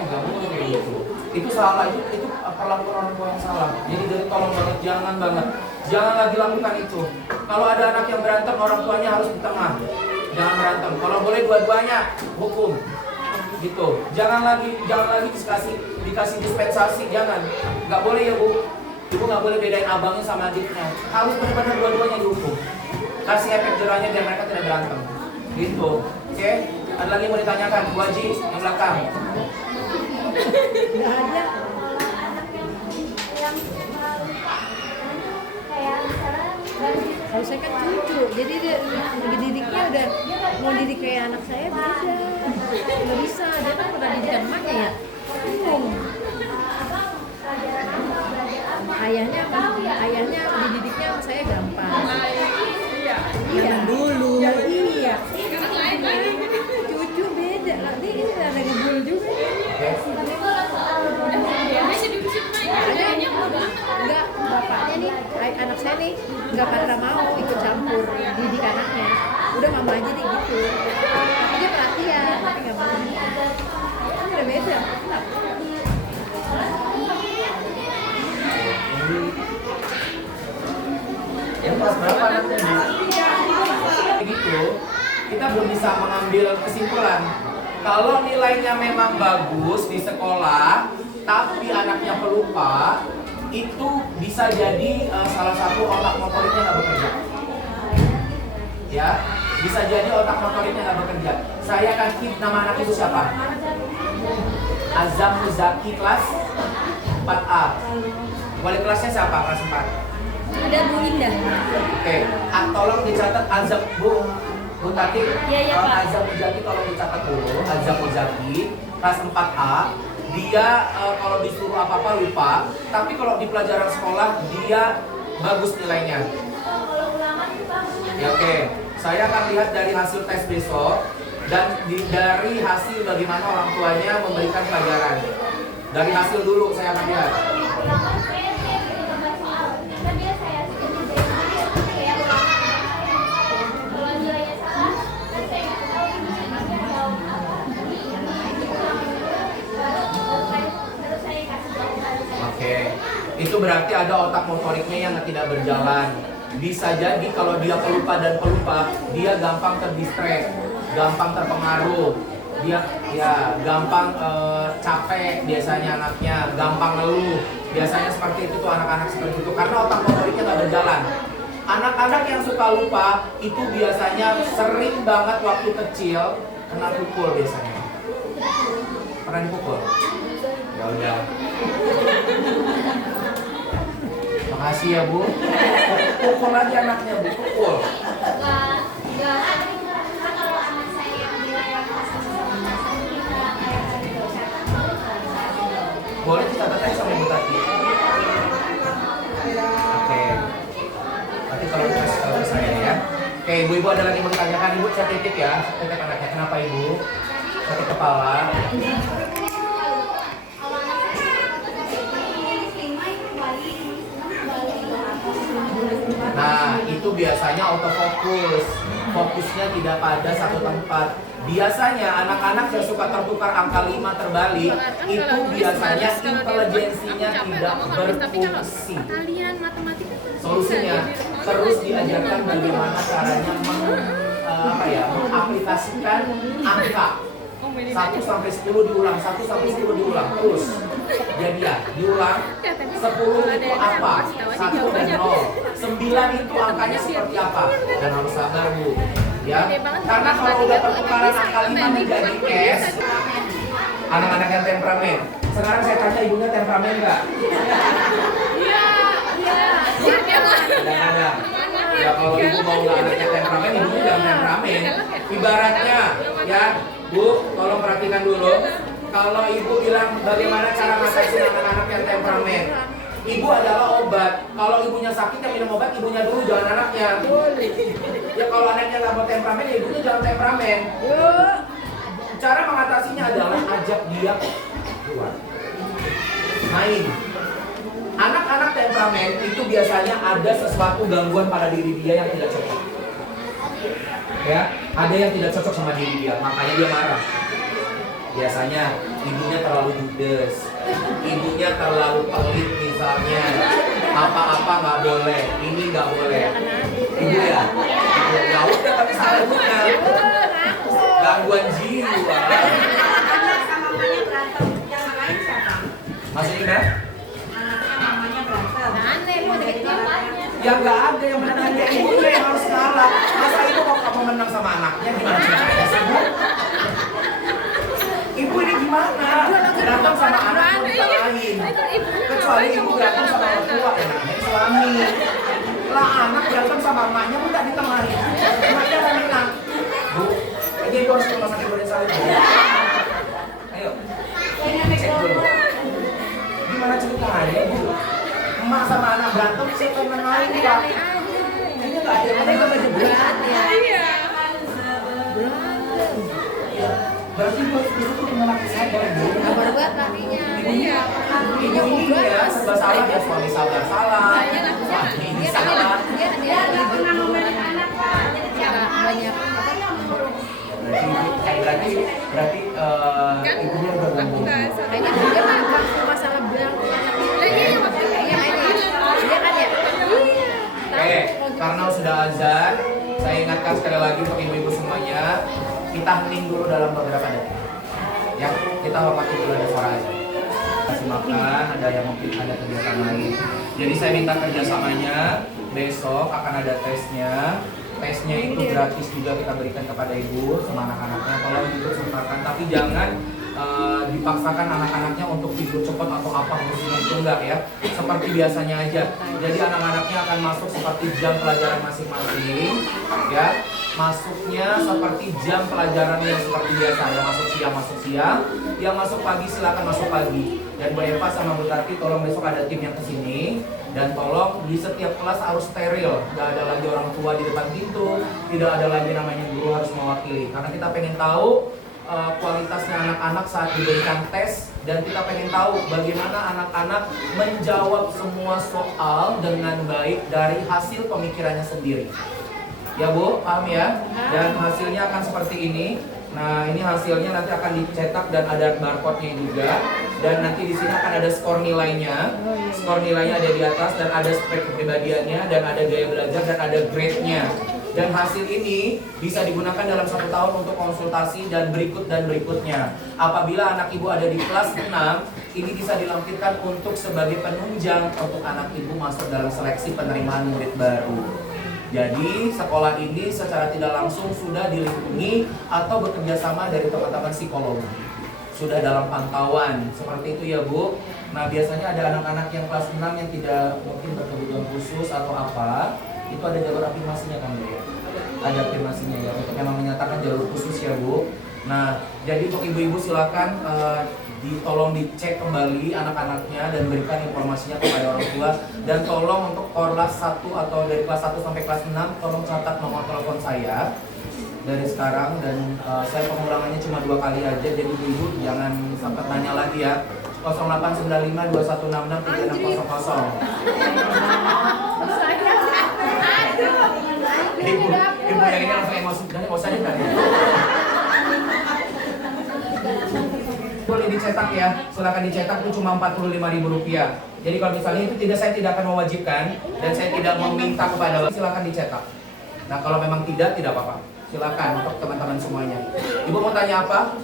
gitu. Itu salah, itu perlakuan orang tua yang salah. Jadi dari tolong banget, jangan banget. Jangan lagi lakukan itu. Kalau ada anak yang berantem, orang tuanya harus di tengah. Jangan berantem. Kalau boleh dua-duanya, hukum. Gitu. Jangan lagi dikasih dispensasi, jangan. Nggak boleh ya Bu. Ibu nggak boleh bedain abangnya sama adiknya. Harus benar-benar dua-duanya dihukum. Kasih efek jerahnya biar mereka tidak berantem. Gitu. Oke? Ada lagi yang mau ditanyakan? Bu Haji, yang belakang. Kalau anak yang lupa, kayak misalnya Kalau saya kan cucu, jadi dia didiknya udah mau didik kayak anak saya beda. Nggak bisa, dia kan pernah didikan emaknya ya. Bingung. Ayahnya dididiknya sama saya gampang. Iya. Dulu. Iya. Cucu beda. Ini ada ngebul juga. Enggak, bapaknya nih, anak saya nih nggak pada mau ikut campur didik anaknya. Udah mama aja deh gitu. Tapi dia perhatian, tapi nggak mau. Ini udah beda. Yang kelas berapa anaknya? Begitu, kita belum bisa mengambil kesimpulan. Kalau nilainya memang bagus di sekolah, tapi anaknya pelupa, itu bisa jadi salah satu otak motoriknya nggak bekerja. Ya, bisa jadi otak motoriknya nggak bekerja. Saya kasih nama anak itu siapa? Azam Muzaki kelas 4A. Wali kelasnya siapa? Kelas 4. Ada Bu Indah. Oke, tolong dicatat Azam Bu Tati. Iya, Pak. Azam Muzaki tolong dicatat dulu. Azam Muzaki kelas 4A. Dia kalau disuruh apa-apa lupa, tapi kalau di pelajaran sekolah dia bagus nilainya. Ya, oke. Saya akan lihat dari hasil tes besok dan dari hasil bagaimana orang tuanya memberikan pelajaran. Dari hasil dulu saya akan lihat. Oke, itu berarti ada otak motoriknya yang tidak berjalan. Bisa jadi kalau dia pelupa, dia gampang terdistract, gampang terpengaruh, dia ya gampang capek biasanya anaknya, gampang ngeluh. Biasanya seperti itu tuh anak-anak seperti itu karena otak motoriknya nggak berjalan. Anak-anak yang suka lupa itu biasanya sering banget waktu kecil kena pukul biasanya. Pernah dipukul? Ya udah. Makasih ya Bu. Pukul aja anaknya Bu, pukul. Boleh dicatat aja sama Ibu Tati. Oke. Nanti kalau tes ke saya ya. Oke, Ibu ada lagi mau ditanyakan? Ibu saya titip ya. Titip anaknya. Kenapa Ibu? Sakit kepala. Nah, itu biasanya autofokus. Fokusnya tidak pada satu tempat. Biasanya anak-anak yang suka tertukar angka 5 terbalik itu biasanya intelijensinya tidak berfungsi. Solusinya terus diajarkan bagaimana caranya mengaplikasikan angka 1 sampai 10 diulang, 1 sampai 10 diulang terus. Jadi ya, diulang 10 itu apa? 1 dan 0. 9 itu angkanya seperti apa? Dan harus sabar Bu. Ya, karena kalau udah pertukaran angka 5 menjadi S, anak-anak yang temperamen. Sekarang saya tanya ibunya temperamen nggak? Iya. Kadang-kadang. Ya kalau ibu mau nggak anaknya temperamen, ibunya jangan temperamen. Ibaratnya, ya Bu, tolong perhatikan dulu. Kalau ibu bilang bagaimana cara ngatasin anak-anak yang temperamen, ibu adalah obat. Kalau ibunya sakit ya minum obat, ibunya dulu jangan anaknya. Ya kalau anaknya nggak mau temperamen, ya ibunya jangan temperamen. Cara mengatasinya adalah ajak dia keluar, main. Anak-anak temperamen itu biasanya ada sesuatu gangguan pada diri dia yang tidak cocok. Ya, ada yang tidak cocok sama diri dia, makanya dia marah. Biasanya ibunya terlalu judes, ibunya terlalu pelit misalnya, apa-apa nggak boleh, ini nggak boleh. Ibu ya? Ya udah, tapi salah ibunya. Gangguan jiwa. Anak sama mamanya berantem, yang lain siapa? Maksudnya kan? Anaknya mamanya berantem. Aneh, mau dikit Ya nggak ada yang menangnya, ibunya yang harus kalah. Masa ibu mau menang sama anaknya, gimana ceritanya sih Bu? Ibu ini gimana? Berantem sama anak wanita lain. Kecuali ibu berantem sama orang tua, enaknya suami. Lah anak berantem sama emaknya, Bu tak ditengahin. Emaknya mau menang. Bu, ini ibu harus ke rumah sakit Berdesari, Bu. Ayo, cek dulu. Gimana ceritanya, Bu? Emak sama anak berantem, siapa yang menang, Pak? Kayaknya nggak ada yang menang. berat ya. Iya. Berarti ibu harus duduk dengan laki sabar, Bu. Kabar buat lakinya. Ibu ini ya serba salah ya, suami sabar salah, suami ini salah. Dia Pernah ngomelin anak, Pak. Jadi tiap hari banyak Berarti ibunya udah ngomong. kayaknya dia mah langsung masalah belakang anak Iya, iya, makanya. iya kan ya Oke, karena sudah azan, saya ingatkan sekali lagi untuk ibu-ibu semuanya, kita hening dulu dalam beberapa detik. Ya, kita hormati dulu ada suara azan. Kasih makan, ada yang mungkin ada kegiatan lain. Jadi saya minta kerjasamanya, besok akan ada tesnya. Tesnya itu gratis juga kita berikan kepada ibu sama anak-anaknya. Tolong ikut sertakan, tapi jangan dipaksakan anak-anaknya untuk tidur cepat atau apa khususnya itu enggak ya. Seperti biasanya aja. Jadi anak-anaknya akan masuk seperti jam pelajaran masing-masing, ya. Masuknya seperti jam pelajaran yang seperti biasa. Yang masuk siang, yang masuk pagi silakan masuk pagi. Dan Bu Eva sama Bu Tati tolong besok ada tim yang kesini. Dan tolong di setiap kelas harus steril, nggak ada lagi orang tua di depan pintu, tidak ada lagi namanya guru harus mewakili. Karena kita pengen tahu kualitasnya anak-anak saat diberikan tes, dan kita pengen tahu bagaimana anak-anak menjawab semua soal dengan baik dari hasil pemikirannya sendiri. Ya Bu, paham ya? Dan hasilnya akan seperti ini. Nah, ini hasilnya nanti akan dicetak dan ada barcode-nya juga. Dan nanti di sini akan ada skor nilainya. Skor nilainya ada di atas dan ada spek kepribadiannya dan ada gaya belajar dan ada grade-nya. Dan hasil ini bisa digunakan dalam 1 tahun untuk konsultasi dan berikutnya. Apabila anak ibu ada di kelas 6, ini bisa dilampirkan untuk sebagai penunjang untuk anak ibu masuk dalam seleksi penerimaan murid baru. Jadi sekolah ini secara tidak langsung sudah dilindungi atau bekerja sama dari teman-teman psikologi. Sudah dalam pantauan, seperti itu ya Bu. Nah biasanya ada anak-anak yang kelas 6 yang tidak mungkin berkebutuhan khusus atau apa. Itu ada jalur afirmasinya kan Bu ya? Ada afirmasinya ya, untuk memang menyatakan jalur khusus ya Bu. Nah jadi untuk ibu-ibu silakan tolong dicek kembali anak-anaknya dan berikan informasinya kepada orang tua. Dan tolong untuk kelas 1 atau dari kelas 1 sampai kelas 6 tolong catat nomor telepon saya dari sekarang. Dan saya pengulangannya cuma 2 kali aja, jadi ibu jangan sempat nanya lagi ya. 0895 2166 3600. Ibu yang ini langsung emosi, dan nggak usah kan? Boleh dicetak ya, silakan dicetak, itu cuma Rp45.000. Jadi kalau misalnya itu saya tidak akan mewajibkan dan saya tidak meminta kepada Bapak, silakan dicetak. Nah kalau memang tidak apa-apa, silakan untuk teman-teman semuanya. Ibu mau tanya apa?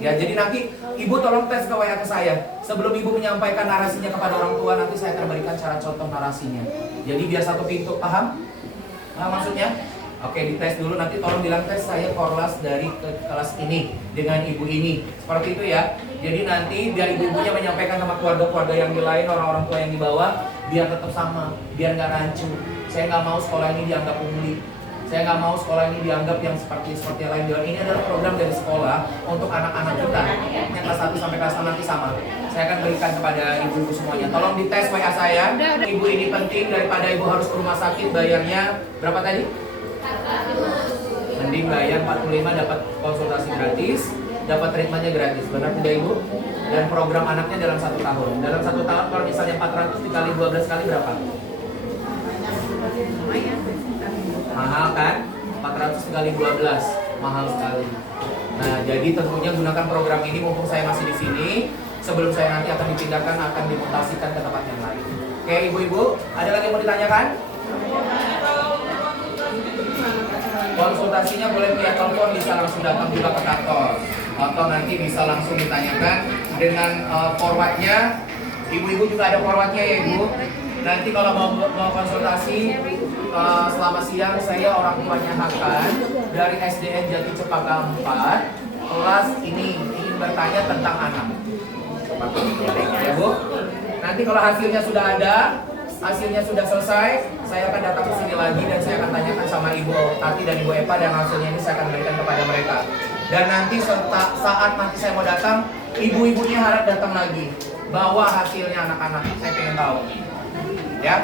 Ya jadi nanti ibu tolong tes ke WA ke saya. Sebelum ibu menyampaikan narasinya kepada orang tua, nanti saya akan berikan cara contoh narasinya. Jadi biar satu pintu, paham? Nah, maksudnya? Oke, dites dulu, nanti tolong bilang tes saya korlas dari kelas ini dengan ibu ini. Seperti itu ya. Jadi nanti biar ibu-ibunya menyampaikan sama keluarga-keluarga yang di lain, orang-orang tua yang di bawah, biar tetap sama, biar nggak rancu. Saya nggak mau sekolah ini dianggap pungli. Saya nggak mau sekolah ini dianggap yang seperti yang lain. Dan ini adalah program dari sekolah untuk anak-anak kita. Yang kelas 1 sampai kelas 6 nanti sama. Saya akan berikan kepada ibu-ibu semuanya. Tolong dites WA saya. Ibu ini penting daripada ibu harus ke rumah sakit bayarnya berapa tadi? Mending bayar 45 dapat konsultasi gratis, dapat treatmentnya gratis. Benar tidak Ibu? Dan program anaknya dalam 1 tahun. Dalam 1 tahun kalau misalnya 400 dikali 12 kali berapa? Mahal kan? 400 dikali 12 mahal sekali. Nah, jadi tentunya gunakan program ini mumpung saya masih di sini. Sebelum saya nanti akan dipindahkan, akan dimutasikan ke tempat yang lain. Oke, ibu-ibu, ada lagi yang mau ditanyakan? Konsultasinya boleh via telepon, bisa langsung datang juga ke kantor, atau nanti bisa langsung ditanyakan dengan forwardnya. Ibu-ibu juga ada forwardnya ya ibu. Nanti kalau mau konsultasi selama siang, saya orang tuanya Hakan dari SDN Jati Cepaka 4, kelas ini ingin bertanya tentang anak. Ya bu. Nanti kalau hasilnya sudah ada, hasilnya sudah selesai, saya akan datang ke sini lagi dan saya akan tanyakan sama Ibu Tati dan Ibu Epa, dan hasilnya ini saya akan berikan kepada mereka. Dan nanti saat nanti saya mau datang, ibu-ibunya harap datang lagi, bawa hasilnya anak-anak. Saya pengen tahu. Ya,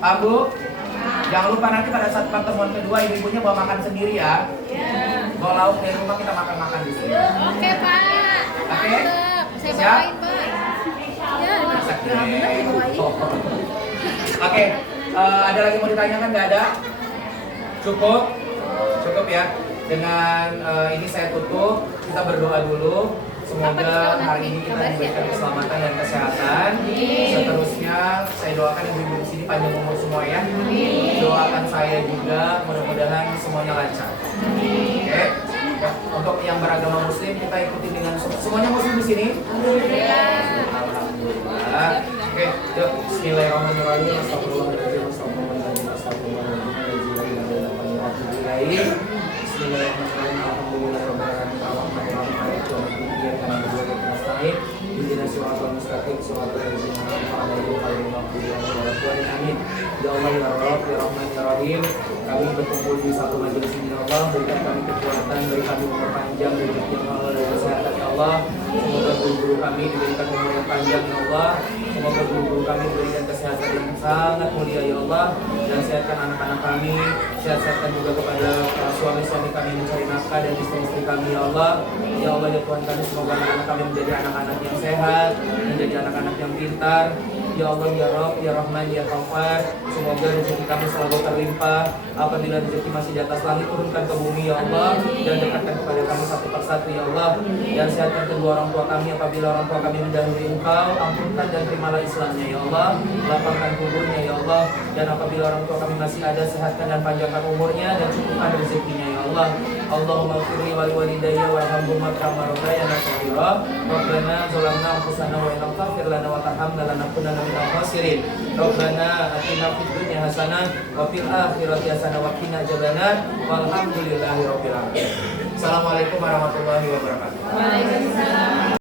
Pak Bu, jangan lupa nanti pada saat pertemuan kedua ibu-ibunya bawa makan sendiri ya. Bawa lauk dari rumah, kita makan-makan di sini. Oke Pak. Oke? Mantap. Saya Siap? bawain Pak. Ya, dimasak. Nah, bener dibawain. Oke, ada lagi mau ditanyakan? Nggak ada? Cukup? Cukup ya. Dengan ini saya tutup, kita berdoa dulu. Semoga hari ini kita diberikan keselamatan dan kesehatan. Seterusnya saya doakan ibu-ibu di sini panjang umur semua ya. Doakan saya juga, mudah-mudahan semuanya lancar. Oke. Ya, untuk yang beragama Muslim kita ikuti dengan semuanya Muslim di sini. Alhamdulillah. Oke, yuk. Bismillahirrahmanirrahim. Astagfirullahaladzim. Bismillahirrahmanirrahim. Ya Allah ya Rabb ya Rahman ya Rahim, kami berkumpul di satu majelis ini ya Allah, berikan kami kekuatan, beri kami umur panjang, rezeki yang halal dan kesehatan ya Allah. Semoga guru-guru kami diberikan umur yang panjang ya Allah. Semoga guru-guru kami diberikan kesehatan yang sangat mulia ya Allah, dan sehatkan anak-anak kami, sehatkan juga kepada suami-suami kami mencari nafkah dan istri-istri kami ya Allah. Ya Allah ya Tuhan kami, semoga anak-anak kami menjadi anak-anak yang sehat, menjadi anak-anak yang pintar. Ya Allah ya Rabb ya Rahman ya Ghaffar, semoga rezeki kami selalu terlimpah. Apabila rezeki masih di atas langit, turunkan ke bumi ya Allah, dan dekatkan kepada kami satu persatu ya Allah. Dan sehatkan kedua orang tua kami apabila orang tua kami mendahului Engkau, ampunkan dan terimalah Islamnya ya Allah. Lapangkan kuburnya ya Allah, dan apabila orang tua kami masih ada, sehatkan dan panjangkan umurnya dan cukupkan rezekinya ya Allah. Allahumma firli wali walidayya warhamhuma kama rabbayana shaghira. Rabbana zalamna anfusana wa in lam taghfir lana wa tarhamna lanakunanna minal khasirin. Rabbana atina fid dunya hasanah wa fil akhirati hasanah wa qina adzabannar. Walhamdulillahi rabbil alamin. Assalamualaikum warahmatullahi wabarakatuh. Waalaikumsalam.